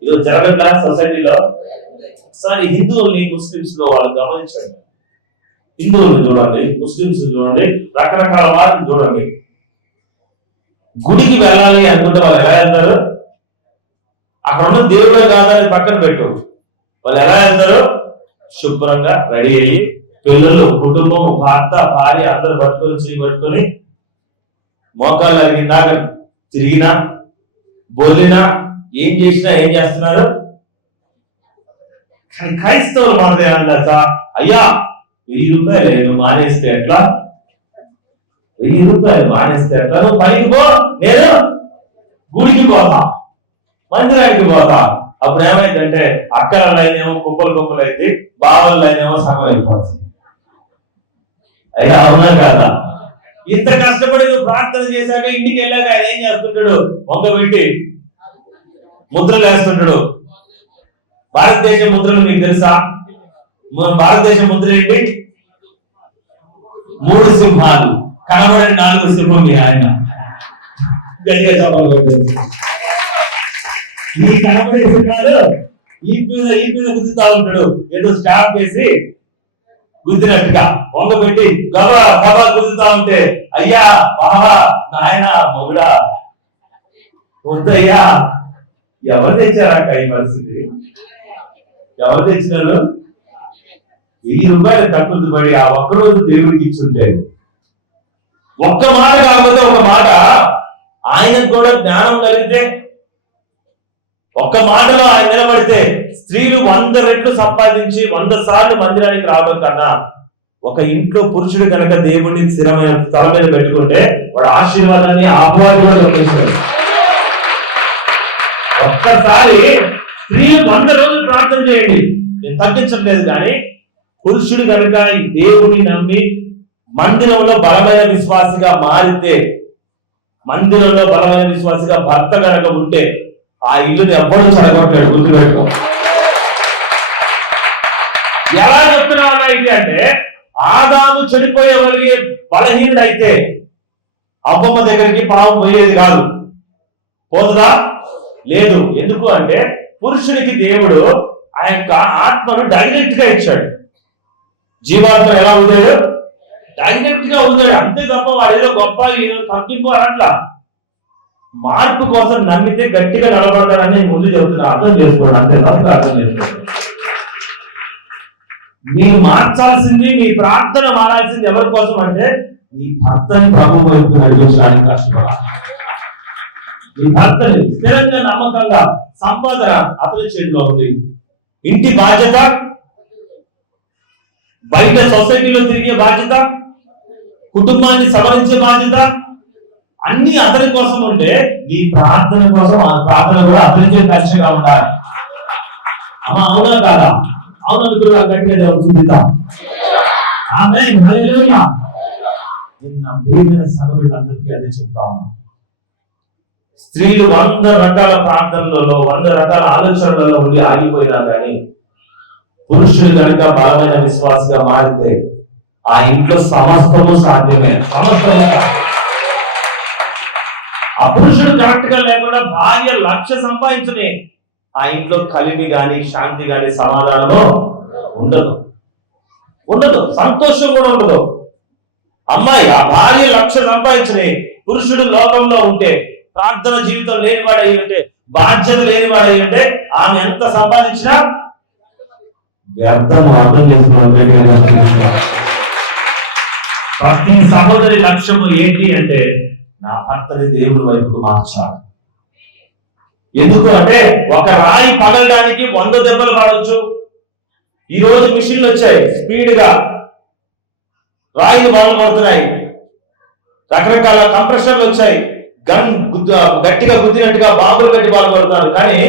ఈరోజు జరగట్లా సొసైటీలో? ఒకసారి హిందువుల్ని ముస్లిమ్స్ లో వాళ్ళు గమనించండి. హిందువులను చూడండి, ముస్లిమ్స్ చూడండి, రకరకాల వారిని చూడండి. గుడికి వెళ్ళాలి అనుకుంటే వాళ్ళు ఎలా వెళ్తారు? అక్కడ ఉన్న దేవుడే కాదని పక్కన పెట్టు, వాళ్ళు ఎలా వెళ్తారు? శుభ్రంగా రెడీ అయ్యి పిల్లలు, కుటుంబం, భర్త, భార్య అందరూ పట్టుకొని చేయి పట్టుకొని మోకాళ్ళు అరిగిందాక తిరిగినా బొల్లినా ఏం చేసినా ఏం చేస్తున్నారు? కానీ క్రైస్తవులు మనదే అందా, అయ్యా 1000 రూపాయలు నువ్వు మానేస్తే ఎట్లా? 1000 రూపాయలు మానేస్తే ఎట్లా? నువ్వు పనికి పో, నేను గుడికి పోతా, మందిరానికి పోతా. అప్పుడు ఏమైందంటే అక్కల లైన్ ఏమో కుప్పలు అయితే, బావల లైన్ ఏమో సగం అయిపోతుంది. అయితే అవునా కాదా? ఇంత కష్టపడి నువ్వు ప్రార్థన చేశాక ఇంటికి వెళ్ళాక ఆయన ఏం చేస్తుంటాడు? వంగ పెట్టి ముద్రలు వేస్తుంటాడు. భారతదేశ ముద్రలు మీకు తెలుసా? భారతదేశ ముద్ర ఏంటి? 3 సింహాలు, కనబడే 4 సింహం. మీ ఆయన గట్టిగా చెప్పాలి. ఈ కనబడే సింహాలు ఈ మీద గుద్దుతా ఉంటాడు, ఏదో స్టాంప్ వేసి గుద్దినట్టుగా వంగబెట్టి గబా గబా గుద్దుతా ఉంటే, అయ్యా బావా నాయన మొగుడా వద్దయ్యా. ఎవరు తెచ్చారక్క ఈ పరిస్థితి? ఎవరు తెచ్చినారు? 1000 రూపాయలు తక్కువ పడి ఆ ఒక్కరోజు దేవుడికి ఇచ్చుంటే, ఒక్క మాట కాకపోతే ఒక మాట ఆయనకు కూడా జ్ఞానం కలిగితే, ఒక్క మాటలో ఆయన నిలబడితే స్త్రీలు 100 రెట్లు సంపాదించి 100 సార్లు మందిరానికి రావడం కన్నా ఒక ఇంట్లో పురుషుడు కనుక దేవుడిని స్థిరమైన తల మీద పెట్టుకుంటే వాడు ఆశీర్వాదాన్ని ఆహ్వానించాడు. ఒక్కసారి స్త్రీలు 100 రోజులు ప్రార్థన చేయండి, నేను తగ్గించట్లేదు, కానీ పురుషుడు కనుక దేవుని నమ్మి మందిరంలో బలమైన విశ్వాసిగా మారితే, మందిరంలో బలమైన విశ్వాసిగా భర్త కనుక ఉంటే ఆ ఇల్లుని ఎవ్వరూ చెడగొట్టాడు. గుర్తుపెట్టుకో. ఎలా చెప్తున్నావు ఇది అంటే, ఆదాము చెడిపోయేవలిగే బలహీనుడైతే అవ్వమ్మ దగ్గరికి పాము పోయేది కాదు. పోతుందా? లేదు. ఎందుకు అంటే పురుషుడికి దేవుడు ఆ యొక్క ఆత్మను డైరెక్ట్ గా ఇచ్చాడు. జీవాత్మ ఎలా ఉందాడు? డైరెక్ట్ గా ఉందాడు. అంతే తప్ప వాడు ఏదో గొప్ప తగ్గింపు అట్లా. మార్పు కోసం నమ్మితే గట్టిగా నిలబడతాడని ముందు చెబుతున్నా. అర్థం చేసుకోండి, అంతే తప్ప అర్థం చేసుకోండి. మీరు మార్చాల్సింది, మీ ప్రార్థన మారాల్సింది ఎవరి కోసం అంటే మీ భర్తని ప్రభు వైపు నడిపించడానికి కష్టపడాలి. మీ భర్తని స్థిరంగా నమ్మకంగా, సంపాదన అతని చేతిలో ఉంది. ఇంటి బాధ్యత, బయట సొసైటీలో తిరిగే బాధ్యత, కుటుంబాన్ని సవరించే బాధ్యత అన్ని అతని కోసం ఉంటే నీ ప్రార్థన కోసం ఆ ప్రార్థన కూడా అతనికే ఖర్చుగా ఉండాలి. అమ్మా అవునా కాదా? అవుననుకున్నా గట్టిగా చూపిద్దాం. ఆమేన్, హల్లెలూయా. నిన్న ప్రియమైన సహోదరులందరికీ అదే చెప్తా ఉన్నా. స్త్రీలు 100 రకాల ప్రార్థనలలో 100 రకాల ఆలోచనలలో ఉండి ఆగిపోయినా కానీ పురుషుడు కనుక బలమైన విశ్వాసగా మారితే ఆ ఇంట్లో సమస్తము సాధ్యమే. సమస్తము ఆ పురుషుడు కరెక్ట్ గా లేకుండా భార్య 1,00,000 సంపాదించని ఆ ఇంట్లో కలిమి గాని, శాంతి గాని, సమాధానము ఉండదు. సంతోషం కూడా ఉండదు. అమ్మాయి ఆ భార్య 1,00,000 సంపాదించని పురుషుడు లోకంలో ఉంటే, ప్రార్థన జీవితం లేనివాడై ఉంటే, బాధ్యత లేనివాడై ఉంటే ఆమె ఎంత సంపాదించినా వ్యర్థం. అర్థం చేసుకున్నాం. ప్రతి సహోదరి లక్ష్యము ఏంటి అంటే నా భర్తని దేవుడి వైపుకు మార్చాలి. ఎందుకు అంటే ఒక రాయి పగలడానికి 100 దెబ్బలు పడవచ్చు. ఈ రోజు మిషన్లు వచ్చాయి, స్పీడ్ గా రాయిని బాగులు పడుతున్నాయి. రకరకాల కంప్రెషర్లు వచ్చాయి, గట్టిగా గుద్దినట్టుగా బాంబులు కట్టి బాగుపడుతున్నారు. కానీ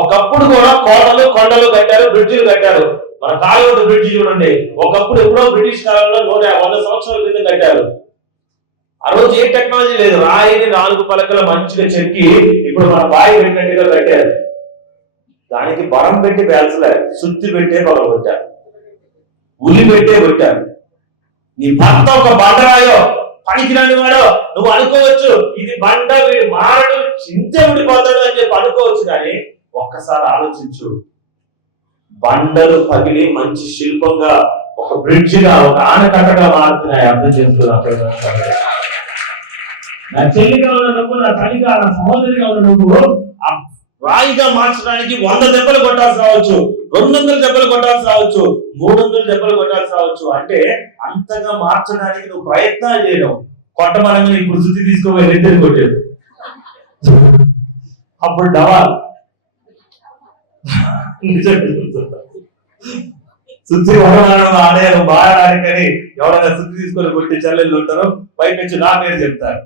ఒకప్పుడు కూడా కోటలు, కొండలు కట్టారు, బ్రిడ్జిలు కట్టారు. మన కాలువడు బ్రిడ్జి చూడండి, ఒకప్పుడు ఎప్పుడో బ్రిటిష్ కాలంలో 100 సంవత్సరాల క్రితం కట్టారు. ఆ రోజు ఏ టెక్నాలజీ లేదు. రాయిని 4 పలకలు మంచిగా చెక్కి ఇప్పుడు మన బాయి పెట్టినట్టుగా కట్టారు. దానికి బలం పెట్టి పేల్చలే, సుత్తి పెట్టే బలం కొట్టారు, ఉలి పెట్టే కొట్టారు. నీ భర్త ఒక బండరాయో, పనికి రాని వాడో నువ్వు అనుకోవచ్చు, ఇది బండ వీడి మారడు చింతే ఉండిపోతాడు అని చెప్పి అనుకోవచ్చు. కానీ ఒక్కసారి ఆలోచించు, బండలు పగిలి మంచి శిల్పంగా, ఒక బ్రిడ్జిగా, ఒక ఆనకట్టగా మారుతున్నాయి. అర్థం చేస్తున్నా. నా చెల్లిగా ఉన్న నువ్వు, నా తల్లిగా, నా సహోదరిగా ఉన్న నువ్వు రాయిగా మార్చడానికి 100 దెబ్బలు కొట్టాల్సి రావచ్చు, 200 దెబ్బలు కొట్టాల్సి రావచ్చు, 300 దెబ్బలు కొట్టాల్సి రావచ్చు. అంటే అంతగా మార్చడానికి నువ్వు ప్రయత్నాలు చేయడం. కొట్టమనగా ఇప్పుడు శుద్ధి తీసుకోవాలి, ఇద్దరు కొట్టాడు, అప్పుడు డవాల్ శుద్ధి వడమనడం ఆడే బాడడానికని ఎవరైనా శుద్ధి తీసుకొని కొట్టి చెల్లెళ్ళు ఉంటారో బయట నుంచి నా పేరు చెప్తారు.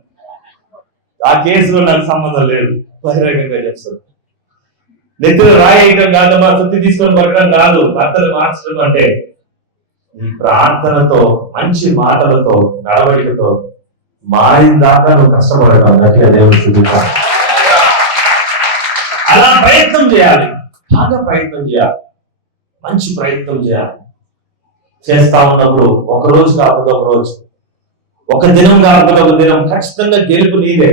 ఆ కేసులో నాకు సంబంధం లేదు, బహిరంగంగా చెప్తారు. నెత్తులు రాయటం కాదు, మా శుద్ధి తీసుకొని కొట్టడం కాదు, భర్తలు మార్చడం అంటే ఈ ప్రార్థనతో, మంచి మాటలతో, నడవడికతో మారిన దాకా నువ్వు కష్టపడగలవు. గట్టిగా దేవుడు శుద్ధిగా అలా ప్రయత్నం చేయాలి, బాగా ప్రయత్నం చేయాలి, మంచి ప్రయత్నం చేయాలి. చేస్తా ఉన్నప్పుడు ఒక రోజు కాకపోతే ఒక రోజు, ఒక దినం కాకపోతే ఒక దినం ఖచ్చితంగా గెలుపు నీదే.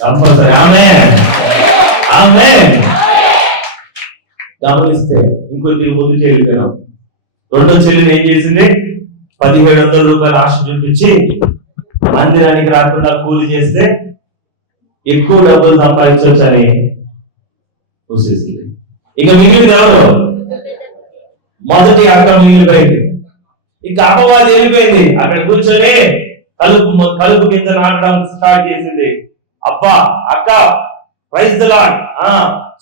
కంపల్సరీ. ఆమేన్, ఆమేన్. గమనిస్తే ఇంకొద్ది ముందుకు వెళ్ళిపోయినాం. రెండో చెల్లిని ఏం చేసింది? 1700 రూపాయలు ఆశ చూపించి మందిరానికి రాకుండా కూలి చేస్తే ఎక్కువ డబ్బులు సంపాదించవచ్చని చూసేసింది. ఇక మిగిలింది ఎవరు? మొదటి అక్క మిగిలిపోయింది. ఇక అపవాది వెళ్ళిపోయింది. అక్కడ కూర్చొని కలుపు కింద నాటడం స్టార్ట్ చేసింది. అబ్బా అక్క ప్రైజ్ ది లార్డ్,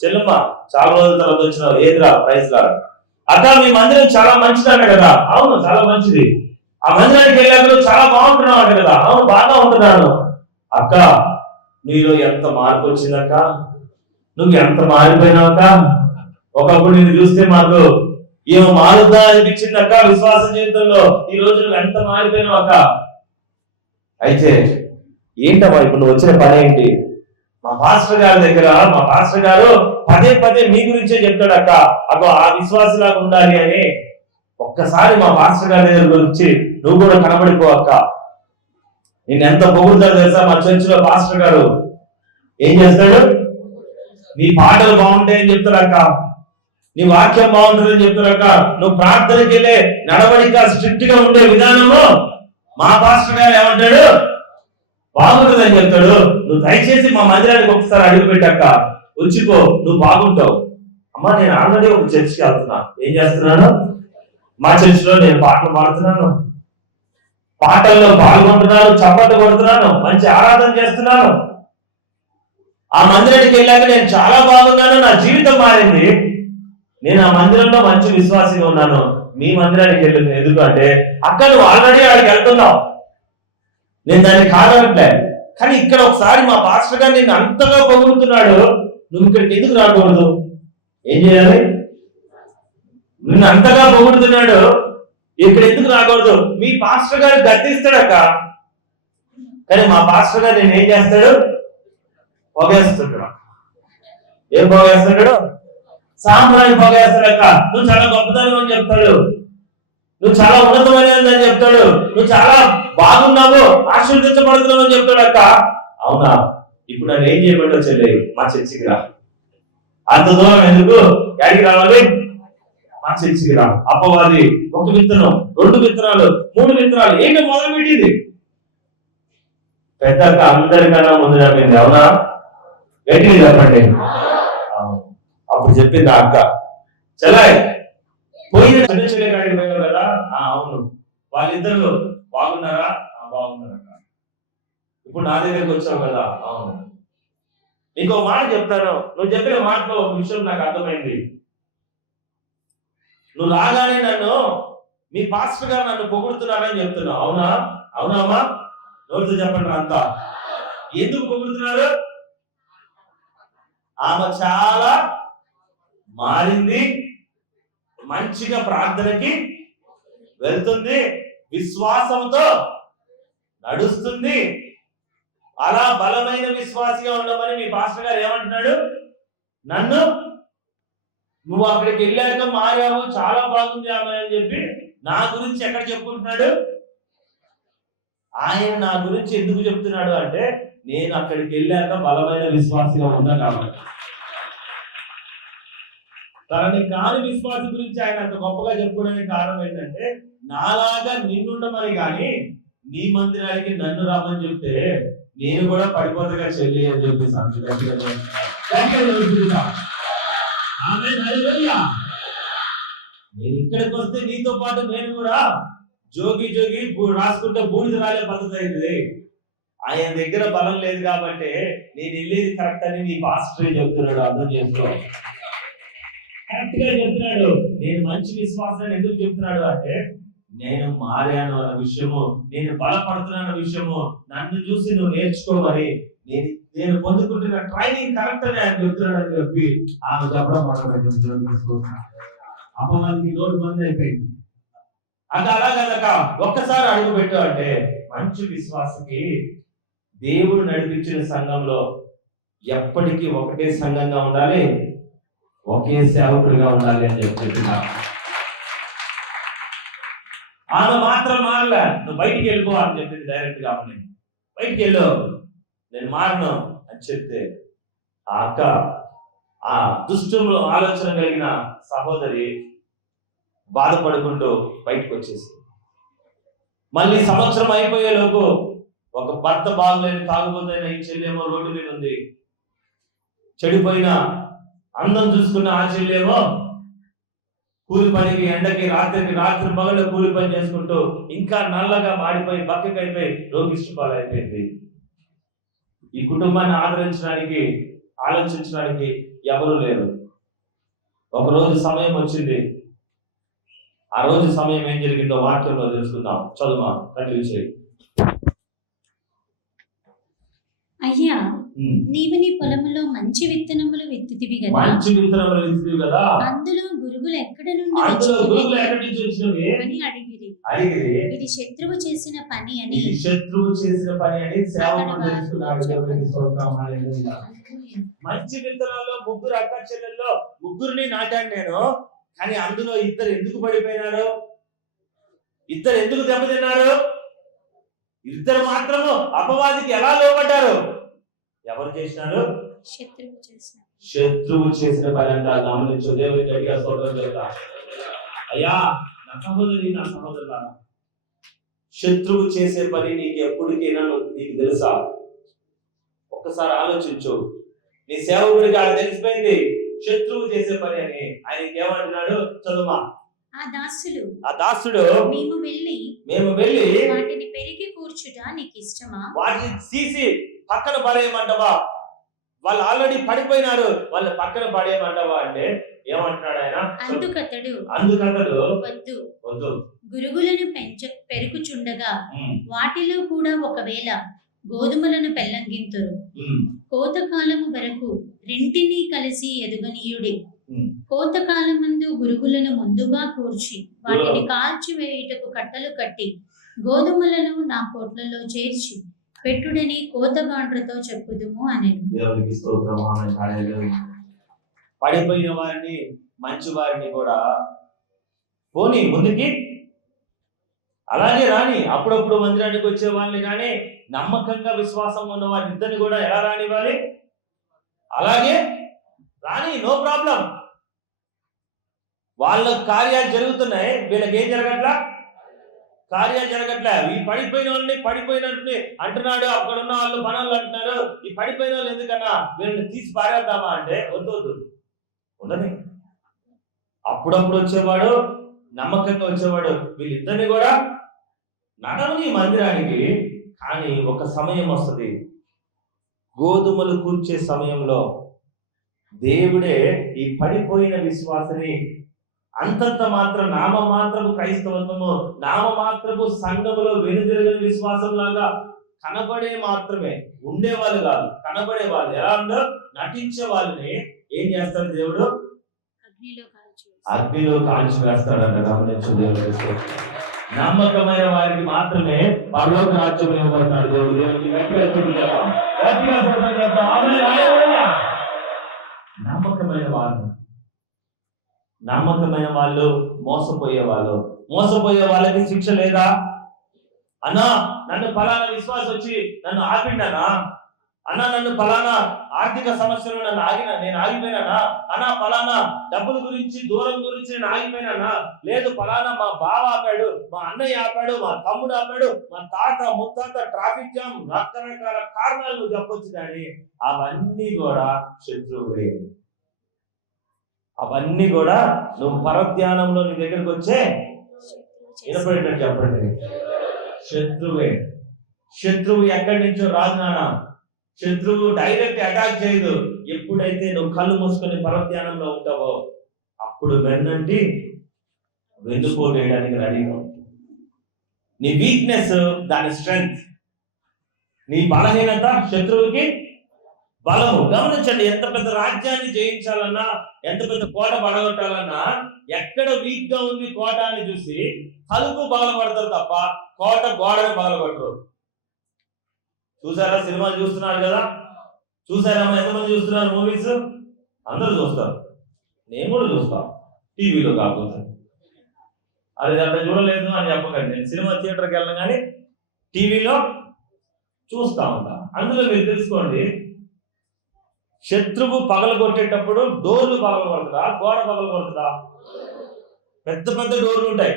చెల్లమ్మ చాలా రోజుల తర్వాత వచ్చినావు, ఏదిరా ప్రైజ్ లార్డ్. అక్క మీ మందిరం చాలా మంచిదంట కదా. అవును చాలా మంచిది. ఆ మందిరానికి వెళ్ళాక చాలా బాగుంటున్నావు అంట కదా. అవును బాగా ఉంటున్నాను. అక్క నీలో ఎంత మార్పు వచ్చిందక్క, నువ్వు ఎంత మారిపోయినావక్క. ఒకప్పుడు నేను చూస్తే మాకు ఏమో మారుద్దా అనిపించింది అక్క విశ్వాస జీవితంలో. ఈ రోజు నువ్వు ఎంత మారిపోయినావు అక్క. అయితే ఏంటమ్మా ఇప్పుడు నువ్వు వచ్చిన పని ఏంటి? మా పాస్టర్ గారి దగ్గర మా పాస్టర్ గారు పదే పదే మీ గురించే చెప్తాడు అక్క, అగో ఆ విశ్వాసలాగా ఉండాలి అని. ఒక్కసారి మా పాస్టర్ గారి దగ్గర వచ్చి నువ్వు కూడా కనబడిపో అక్క. నేను ఎంత పొగుడుతాడు తెలుసా? మా చర్చిలో పాస్టర్ గారు ఏం చేస్తాడు? నీ పాటలు బాగుంటాయని చెప్తాడు అక్క, నీ వాక్యం బాగుంటుందని చెప్తాడు అక్క, నువ్వు ప్రార్థనకి వెళ్ళే నడవడిక స్ట్రిక్ట్ గా ఉండే విధానము మా పాస్టర్ గారు ఏమంటాడు? బాగుంటుందని చెప్తాడు. నువ్వు దయచేసి మా మందిరానికి ఒకసారి అడుగు పెట్టాక వచ్చిపో, నువ్వు బాగుంటావు. అమ్మా నేను ఆల్రెడీ ఒక చర్చికి వెళ్తున్నా. ఏం చేస్తున్నాను? మా చర్చిలో నేను పాటలు పాడుతున్నాను, పాటల్లో పాల్గొంటున్నాను, చప్పట్లు కొడుతున్నాను, మంచి ఆరాధన చేస్తున్నాను. ఆ మందిరానికి వెళ్ళాక నేను చాలా బాగున్నాను, నా జీవితం మారింది. నేను ఆ మందిరంలో మంచి విశ్వాసంగా ఉన్నాను. మీ మందిరానికి వెళ్ళింది ఎందుకంటే అక్కడ నువ్వు ఆల్రెడీ ఆడికి వెళ్తున్నావు. నేను దాన్ని కాదనట్లే, కానీ ఇక్కడ ఒకసారి మా పాస్టర్ గారు నిన్ను అంతగా పొగుడుతున్నాడు, నువ్వు ఇక్కడికి ఎందుకు రాకూడదు? ఏం చేయాలి? నిన్ను అంతగా పొగుడుతున్నాడు, ఇక్కడ ఎందుకు రాకూడదు? మీ పాస్టర్ గారు గద్దిస్తాడక్క, కానీ మా పాస్టర్ గారు నేను ఏం చేస్తాడు? పొగేస్తున్నాడు. ఏం పొగేస్తున్నాడు? సాంబ్రాన్ని పొగేస్తాడక్క. నువ్వు చాలా గొప్పతనం అని చెప్తాడు, నువ్వు చాలా ఉన్నతమైనది అని చెప్తాడు, నువ్వు చాలా బాగున్నావు, ఆశీర్వదించబడుతున్నావు అని చెప్తాడు అక్క. అవునా? ఇప్పుడు నన్ను ఏం చేయబడ్డా చెల్లి? మా చర్చికి రా. అంత దూరం ఎందుకు? ఎక్కడికి రావాలి? మా చర్చికి రా. అపవాది ఒక విత్తనం, 2 విత్తనాలు, 3 విత్తనాలు ఏంటో మొదలు పెట్టింది. పెద్దక్క అందరికన్నా ముందు చెప్పింది. అవునా? గట్టిగా చెప్పండి. అప్పుడు చెప్పింది ఆ అక్క, చెల్లాయి పోయిన చెల్లె కాడికి పోయావు కదా. అవును. వాళ్ళిద్దరు బాగున్నారా? బాగున్నారక్క. ఇప్పుడు నా దగ్గరికి వచ్చావు కదా. అవును. ఇంకో మాట చెప్తాను. నువ్వు చెప్పిన మాటలో ఒక విషయం నాకు అర్థమైంది. నువ్వు రాగానే నన్ను మీ పాస్టర్ గారు నన్ను పొగుడుతున్నారని చెప్తున్నావు. అవునా? అవునా అమ్మా? ఎవరితో చెప్పండి అంతా. ఎందుకు పొగుడుతున్నారు? ఆమె చాలా మారింది, మంచిగా ప్రార్థనకి వెళ్తుంది, విశ్వాసంతో నడుస్తుంది. అలా బలమైన విశ్వాసిగా ఉండమని మీ పాస్టర్ గారు ఏమంటున్నాడు? నన్ను నువ్వు అక్కడికి వెళ్ళాక మారావు, చాలా బాగుంది ఆమె అని చెప్పి నా గురించి ఎక్కడ చెప్పుకుంటున్నాడు? ఆయన నా గురించి ఎందుకు చెప్తున్నాడు అంటే నేను అక్కడికి వెళ్ళాక బలమైన విశ్వాసిగా ఉన్నా కాబట్టి. తనని కాని విశ్వాసం గురించి ఆయన అంత గొప్పగా చెప్పుకోవడానికి కారణం ఏంటంటే నాలాగా నిన్నుండమని కానీ నీ మందిరానికి నన్ను రమ్మని చెప్తే నేను కూడా పడిపోతగా చెల్లి అని చెప్పి నేను ఇక్కడికి వస్తే నీతో పాటు నేను కూడా జోగి జోగి రాసుకుంటే బూడిద రాలే పద్ధతి అయింది. ఆయన దగ్గర బలం లేదు కాబట్టి నేను వెళ్ళేది కరెక్ట్ అని నీ పాస్టర్ చెప్తున్నాడు. అర్థం చేసుకో, కరెక్ట్ గా చెప్తున్నాడు. నేను మంచి విశ్వాసాన్ని ఎందుకు చెప్తున్నాడు అంటే నేను మారాను అన్న విషయము, నేను బలపడుతున్నాను విషయము, నన్ను చూసి నువ్వు నేర్చుకోమని నేను పొందుకుంటున్న ట్రైనింగ్ కరెక్ట్ అని ఆయన చెప్తున్నాడు అని చెప్పి ఆమె చెప్పడం మొదలుపెట్టింది. అపవాదికి రోడ్డు బంద్ అయిపోయింది. అది అలా కదక ఒక్కసారి అడుగు పెట్టు అంటే మంచి విశ్వాసకి దేవుడు నడిపించిన సంఘంలో ఎప్పటికీ ఒకటే సంఘంగా ఉండాలి, ఒకే సేవకుడిగా ఉండాలి అని చెప్తున్నా. ఆమె మాత్రం మారలే. నువ్వు బయటికి వెళ్ళిపో అని చెప్పింది డైరెక్ట్ గా. బయటికి వెళ్ళు, నేను మారను అని చెప్తే ఆ అక్క ఆ దుష్టములు ఆలోచన కలిగిన సహోదరి బాధపడుకుంటూ బయటకు వచ్చేసి, మళ్ళీ సంవత్సరం అయిపోయేలోపు ఒక భర్త బాగులేని తాగుబోతైన ఈ చెల్లేమో రోడ్డు మీద ఉంది. చెడిపోయిన అందం చూసుకున్న ఆ చెల్లేమో కూలి పనికి, ఎండకి, రాత్రి పగలు కూలి పని చేసుకుంటూ ఇంకా నల్లగా మాడిపోయి బక్కకైపోయి రోగిష్టి పాలైపోయింది. ఈ కుటుంబాన్ని ఆదరించడానికి, ఆలోచించడానికి ఎవరు లేరు. ఒకరోజు సమయం వచ్చింది. ఆ రోజు సమయం ఏం జరిగిందో వాక్యంలో తెలుసుకుందాం. చదువు కంటిన్యూ చేయి. అయ్యా, నీవు నీ పొలములో మంచి విత్తనములు విత్తితివి కదా, మంచి విత్తనములు విత్తితివి కదా, అందులో గురుగులు ఎక్కడి నుండి వచ్చినవి అని అడిగిరి. ఇది శత్రువు చేసిన పని అని సేవకుడు తెలుసుకున్నాడు. మంచి విత్తనాల్లో ముగ్గురు అక్క చెల్లెల్లో ముగ్గురిని నాటాను నేను, కానీ అందులో ఇద్దరు ఎందుకు పడిపోయినారు? ఇద్దరు ఎందుకు దెబ్బతిన్నారు? ఇద్దరు మాత్రము అపవాదికి ఎలా లోపడ్డారు? ఎవరు చేసినారు? శత్రువు చేసిన పని అంటారు. గమనించు, దేవుని గట్టిగా స్తోత్రం చెప్తా. అయ్యా నా సహోదరి, నా సహోదరులా, శత్రువు చేసే పని నీకు ఎప్పటికైనా నీకు తెలుసా? ఒక్కసారి ఆలోచించు. నీ సేవకుడికి ఆడ తెలిసిపోయింది శత్రువు చేసే పని అని. ఆయనకి ఏమంటున్నాడు? చదువుమా. ఆ దాసుడు మేము వెళ్ళి వాటిని పెరిగి కూర్చుట నీకు ఇష్టమా? వాటిని తీసి పక్కన పడేయమంటావా? వాళ్ళు ఆల్రెడీ పడిపోయినారు, వాళ్ళ పక్కన పడేయమంటావా అంటే ఏమంటున్నాడు ఆయన? అందుకతడు వద్దు, గురుగులను పెరుగుచుండగా వాటిలో కూడా ఒకవేళ గోధుమలను పెల్లంగింతురు, కోతకాలము వరకు రెంటిని కలిసి ఎదుగనీయుడి. కోతకాలమందు గురుగులను ముందుగా కూర్చి వాటిని కాల్చి వేయుటకు కట్టలు కట్టి గోధుమలను నా కొట్లలో చేర్చి పెట్టుడని కోతగాండ్రతో చెప్పుదుము అని. పడిపోయిన వారిని, మంచి వారిని కూడా పోనీ ముందుకి, అలాగే రాని. అప్పుడప్పుడు మందిరానికి వచ్చే వాళ్ళని కానీ, నమ్మకంగా విశ్వాసం ఉన్న వారి ఇద్దరిని కూడా ఎలా రానివ్వాలి? అలాగే రాని, నో ప్రాబ్లం. వాళ్ళ కార్యాలు జరుగుతున్నాయి, వీళ్ళకి ఏం జరగట్లా? కార్యాలు జరగట్లే. ఈ పడిపోయిన వాళ్ళని పడిపోయినట్టు అంటున్నాడు. అక్కడ ఉన్న వాళ్ళు పనులు అంటున్నారు. ఈ పడిపోయిన వాళ్ళు ఎందుకన్నా వీళ్ళని తీసి పారేద్దామా అంటే వద్దు, ఉండని. అప్పుడప్పుడు వచ్చేవాడు, నమ్మకంగా వచ్చేవాడు, వీళ్ళిద్దరిని కూడా నడవని మందిరానికి. కానీ ఒక సమయం వస్తుంది, గోధుమలు కూర్చే సమయంలో దేవుడే ఈ పడిపోయిన విశ్వాసని అంతంత మాత్రం నామమాత్రపు క్రైస్తవత్వము, నామమాత్రపు సంఘములో వెనుదిరగని విశ్వాసం లాగా కనబడే మాత్రమే ఉండేవాళ్ళు కాదు, కనబడే వాళ్ళు. ఎలా ఉందో నటించే వాళ్ళని ఏం చేస్తాడు దేవుడు? అగ్నిలో కాల్చి వేస్తాడన్న. గమనించు, దేవుడు నమ్మకమైన వారికి మాత్రమే పరలోక రాజ్యం ఇవ్వబడతాడు. దేవుడు నమ్మకమైన వాళ్ళు మోసపోయే వాళ్ళకి శిక్ష లేదా? అన్నా నన్ను ఫలానా విశ్వాసం వచ్చి నన్ను ఆపిండనా? అన్నా నన్ను ఫలానా ఆర్థిక సమస్యలు నేను ఆగిపోయినానా? అన్నా ఫలానా డబ్బుల గురించి, దూరం గురించి నేను ఆగిపోయినానా? లేదు, ఫలానా మా బావ ఆపాడు, మా అన్నయ్య ఆపాడు, మా తమ్ముడు ఆపాడు, మా తాత ముత్తాత ట్రాఫిక్ జామ్, రకరకాల కారణాలు నువ్వు చెప్పొచ్చు. కానీ అవన్నీ కూడా శత్రువులే. అవన్నీ కూడా నువ్వు పరధ్యానంలో నీ దగ్గరకు వచ్చే వినపడేటట్టు చెప్పండి, శత్రువే. శత్రువు ఎక్కడి నుంచో రాదు నాన్న. శత్రువు డైరెక్ట్ అటాక్ చేయదు. ఎప్పుడైతే నువ్వు కళ్ళు మూసుకొని పరధ్యానంలో ఉంటావో అప్పుడు వెన్నంటి వెన్నుపోటు వేయడానికి రెడీగా. నీ వీక్నెస్ దాని స్ట్రెంగ్త్, నీ బలహీనత శత్రువుకి బలము. గమనించండి, ఎంత పెద్ద రాజ్యాన్ని జయించాలన్నా, ఎంత పెద్ద కోట పడగొట్టాలన్నా, ఎక్కడ వీక్ గా ఉంది కోట అని చూసి తలుపు పగలగొడతారు తప్ప కోట గోడని పగలగొట్టరు. చూసారా? సినిమాలు చూస్తున్నారు కదా, చూసారా? ఎంతమంది చూస్తున్నారు మూవీస్? అందరూ చూస్తారు, నేను కూడా చూస్తాను, టీవీలో కాకపోతే. అది అట్లా చూడలేదు అని చెప్పకండి. నేను సినిమా థియేటర్కి వెళ్ళను కానీ టీవీలో చూస్తా ఉంటా. అందులో మీరు తెలుసుకోండి, శత్రువు పగలగొట్టేటప్పుడు డోర్లు పగలగొడతారా, గోడ పగలగొడతారా? పెద్ద పెద్ద డోర్లు ఉంటాయి,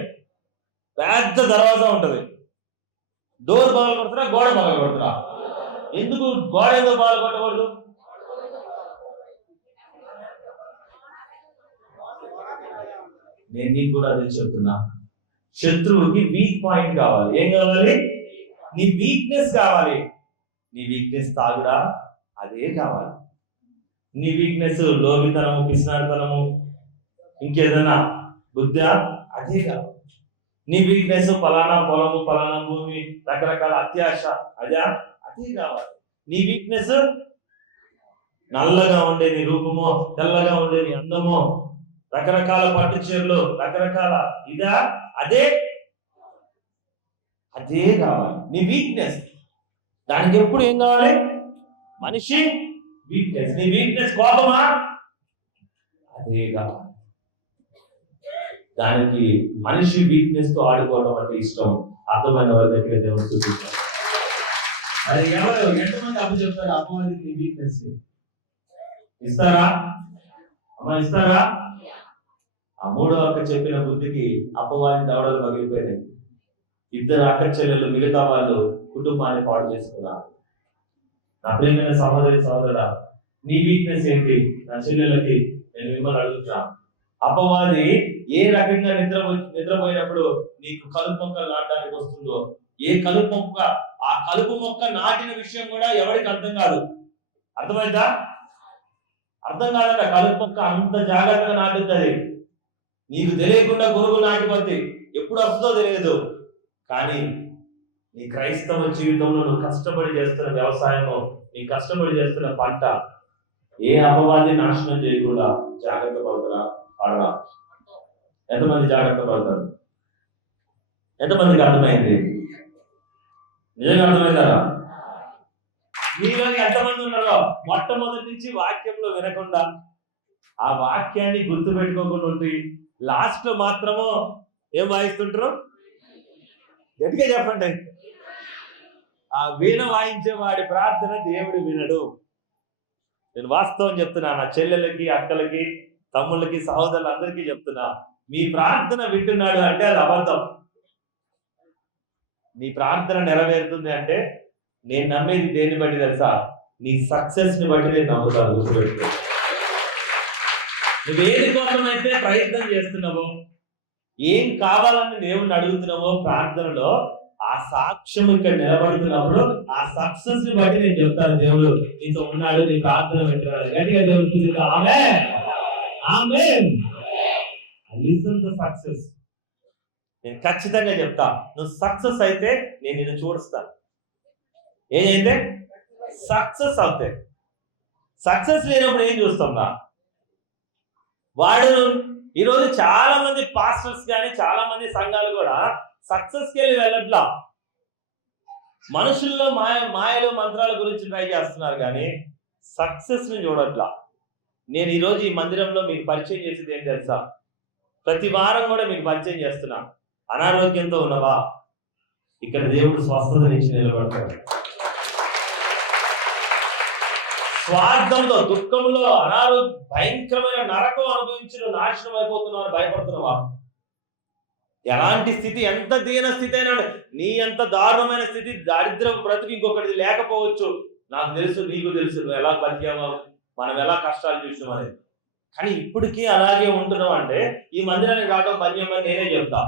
పెద్ద దర్వాజా ఉంటది. డోర్ పగలగొడతారా, గోడ పగలగొడతారా? ఎందుకు గోడ ఏదో పగలగొట్టకూడదు? నేను నీకు కూడా అదే చెప్తున్నా. శత్రువుకి వీక్ పాయింట్ కావాలి. ఏం కావాలి? నీ వీక్నెస్ కావాలి. నీ వీక్నెస్ తాగుడా, అదే కావాలి. నీ వీక్నెస్ లోబితనము, పిసినారితనము, ఇంకేదైనా బుద్ధి, అదే కావాలి. నీ వీక్నెస్ ఫలానా పొలము, ఫలానా భూమి, రకరకాల అత్యాశ, అదే కావాలి. నీ వీక్నెస్ నల్లగా ఉండే నీ రూపము, తెల్లగా ఉండే నీ అందము, రకరకాల పట్టు చీరలు, రకరకాల అదే కావాలి. నీ వీక్నెస్, దానికి ఎప్పుడు ఏం కావాలి? మనిషి వీక్నెస్. నీ వీక్నెస్ కోపమా, అదే కావాలి. దానికి మనిషి వీక్నెస్ తో ఆడుకోవడం అంటే ఇష్టం. అర్థమైన వారి దగ్గర దేవుడు చూపించారు. అది ఎంతమంది అప్పు చెప్తారు? అపవాదికి నీ వీక్నెస్ ఇస్తారా? అమ్మ ఇస్తారా? ఆ మూడో అక్క చెప్పిన బుద్ధికి అపవాది దవడలు పగిలిపోయినాయి. ఇద్దరు అక్క చెల్లెలు మిగతా వాళ్ళు కుటుంబాన్ని పాడు చేసుకున్నారు. నా ప్రియమైన సహోదరి సహోదరా, నీ వీక్నెస్ ఏంటి? నా చెల్లెలకి నేను మిమ్మల్ని అడుగుతున్నా. అపవాది ఏ రకంగా నిద్రపోయినప్పుడు నీకు కలుపు మొక్కలు నాటడానికి వస్తుందో, ఏ కలుపు మొక్క, ఆ కలుపు మొక్క నాటిన విషయం కూడా ఎవరికి అర్థం కాదు. అర్థమైందా? అర్థం కాదంట. కలుపు మొక్క అంత జాగ్రత్తగా నాటుతుంది. నీకు తెలియకుండా గురువు నాటిపోతే ఎప్పుడు వస్తుందో తెలియదు. కానీ నీ క్రైస్తవ జీవితంలో నువ్వు కష్టపడి చేస్తున్న వ్యవసాయము, నీ కష్టపడి చేస్తున్న పంట ఏ అపవాది నాశనం చేయకుండా జాగ్రత్త పడతారా? పడరా? ఎంతమంది జాగ్రత్త పడతారు? ఎంతమందికి అర్థమైంది? నిజంగా అర్థమైందా? మీలో ఎంతమంది ఉన్నారో మొట్టమొదటి నుంచి వాక్యంలో వినకుండా, ఆ వాక్యాన్ని గుర్తు పెట్టుకోకుండా ఉంటే లాస్ట్ లో మాత్రము ఏం వాయిస్తుంటారు? గట్టిగా చెప్పండి. ఆ వీణ వాయించే వాడి ప్రార్థన దేవుడు వినడు. నేను వాస్తవం చెప్తున్నా. నా చెల్లెలకి, అక్కలకి, తమ్ముళ్ళకి, సహోదరులందరికీ చెప్తున్నా, మీ ప్రార్థన వింటున్నాడు అంటే అది అబద్ధం. నీ ప్రార్థన నెరవేరుతుంది అంటే నేను నమ్మేది దేన్ని బట్టి తెలుసా? నీ సక్సెస్ ని బట్టి నేను నమ్ముతాను. గుర్తుపెట్టుకో. నువ్వు ఏది కోసం అయితే ప్రయత్నం చేస్తున్నావో, ఏం కావాలని దేవుణ్ణి అడుగుతున్నావో ప్రార్థనలో, ఆ సాక్ష్యం ఇక్కడ నిలబడుతున్నప్పుడు ఆ సక్సెస్ ని బట్టి నేను చెప్తాను, దేవుడు నీతో ఉన్నాడు, నీ ప్రార్థన వింటున్నాడు. గట్టిగా దేవుడు amen, amen. Listen to success. నేను ఖచ్చితంగా చెప్తా, నువ్వు సక్సెస్ అయితే నేను నిన్ను చూడుస్తాను. ఏదైతే సక్సెస్ అవుతాయి. సక్సెస్ లేనప్పుడు ఏం చూస్తాం రా? వాడు ఈరోజు చాలా మంది పాస్టర్స్ కానీ, చాలా మంది సంఘాలు కూడా సక్సెస్కి వెళ్ళి వెళ్ళట్లా. మనుషుల్లో మాయలు మంత్రాల గురించి ట్రై చేస్తున్నారు కానీ సక్సెస్ ని చూడట్లా. నేను ఈరోజు ఈ మందిరంలో మీకు పరిచయం చేసేది ఏం తెలుసా? ప్రతి వారం కూడా మీకు పరిచయం చేస్తున్నా. అనారోగ్యంతో ఉన్నవా? ఇక్కడ దేవుడు స్వస్థత నుంచి నిలబడతాడు. స్వార్థంలో, దుఃఖంలో, భయంకరమైన నరకం అనుభవించిన నాశనం అయిపోతున్నావు, భయపడుతున్నావా? ఎలాంటి స్థితి, ఎంత దీన స్థితి అయినా, నీ ఎంత దారుణమైన స్థితి, దారిద్ర్యం బ్రతుకు ఇంకొకటి లేకపోవచ్చు. నాకు తెలుసు, నీకు తెలుసు, నువ్వు ఎలా బతికావో, మనం ఎలా కష్టాలు చూసినాం అనేది. కానీ ఇప్పటికీ అలాగే ఉంటున్నావు అంటే ఈ మందిరానికి రావడం పనిచేయమని నేనే చెప్తా.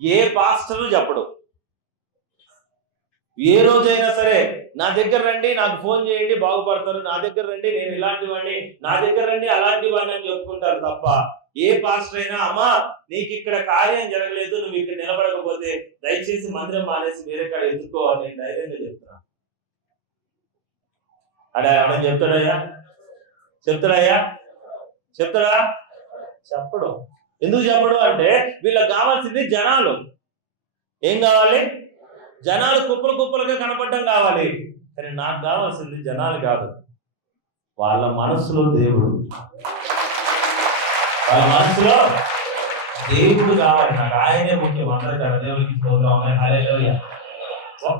ఏ పాస్టరు చెప్పడు. ఏ రోజైనా సరే నా దగ్గర రండి, నాకు ఫోన్ చేయండి, బాగుపడతారు, నా దగ్గర రండి, నేను ఇలాంటి వాడిని, నా దగ్గర రండి అలాంటి వాడిని అని చెప్పుకుంటారు తప్ప ఏ పాస్టర్ అయినా అమ్మా నీకు ఇక్కడ కార్యం జరగలేదు, నువ్వు ఇక్కడ నిలబడకపోతే దయచేసి మందిరం మానేసి వేరే కాడ ఎత్తుకోవాలి నేను ధైర్యంగా చెప్తున్నా. అడా ఏమన్నా చెప్తాడయ్యా? చెప్తాడా? చెప్పడు. ఎందుకు చెప్పడు అంటే వీళ్ళకి కావాల్సింది జనాలు. ఏం కావాలి? జనాలు కుప్పలు కుప్పలుగా కనపడడం కావాలి. కానీ నాకు కావాల్సింది జనాలు కాదు, వాళ్ళ మనసులో దేవుడు. వాళ్ళ మనసులో దేవుడు కావాలి నాకు. ఆయనే ముఖ్యం. అందరికీ దేవుడికి స్తోత్రం. హల్లెలూయా.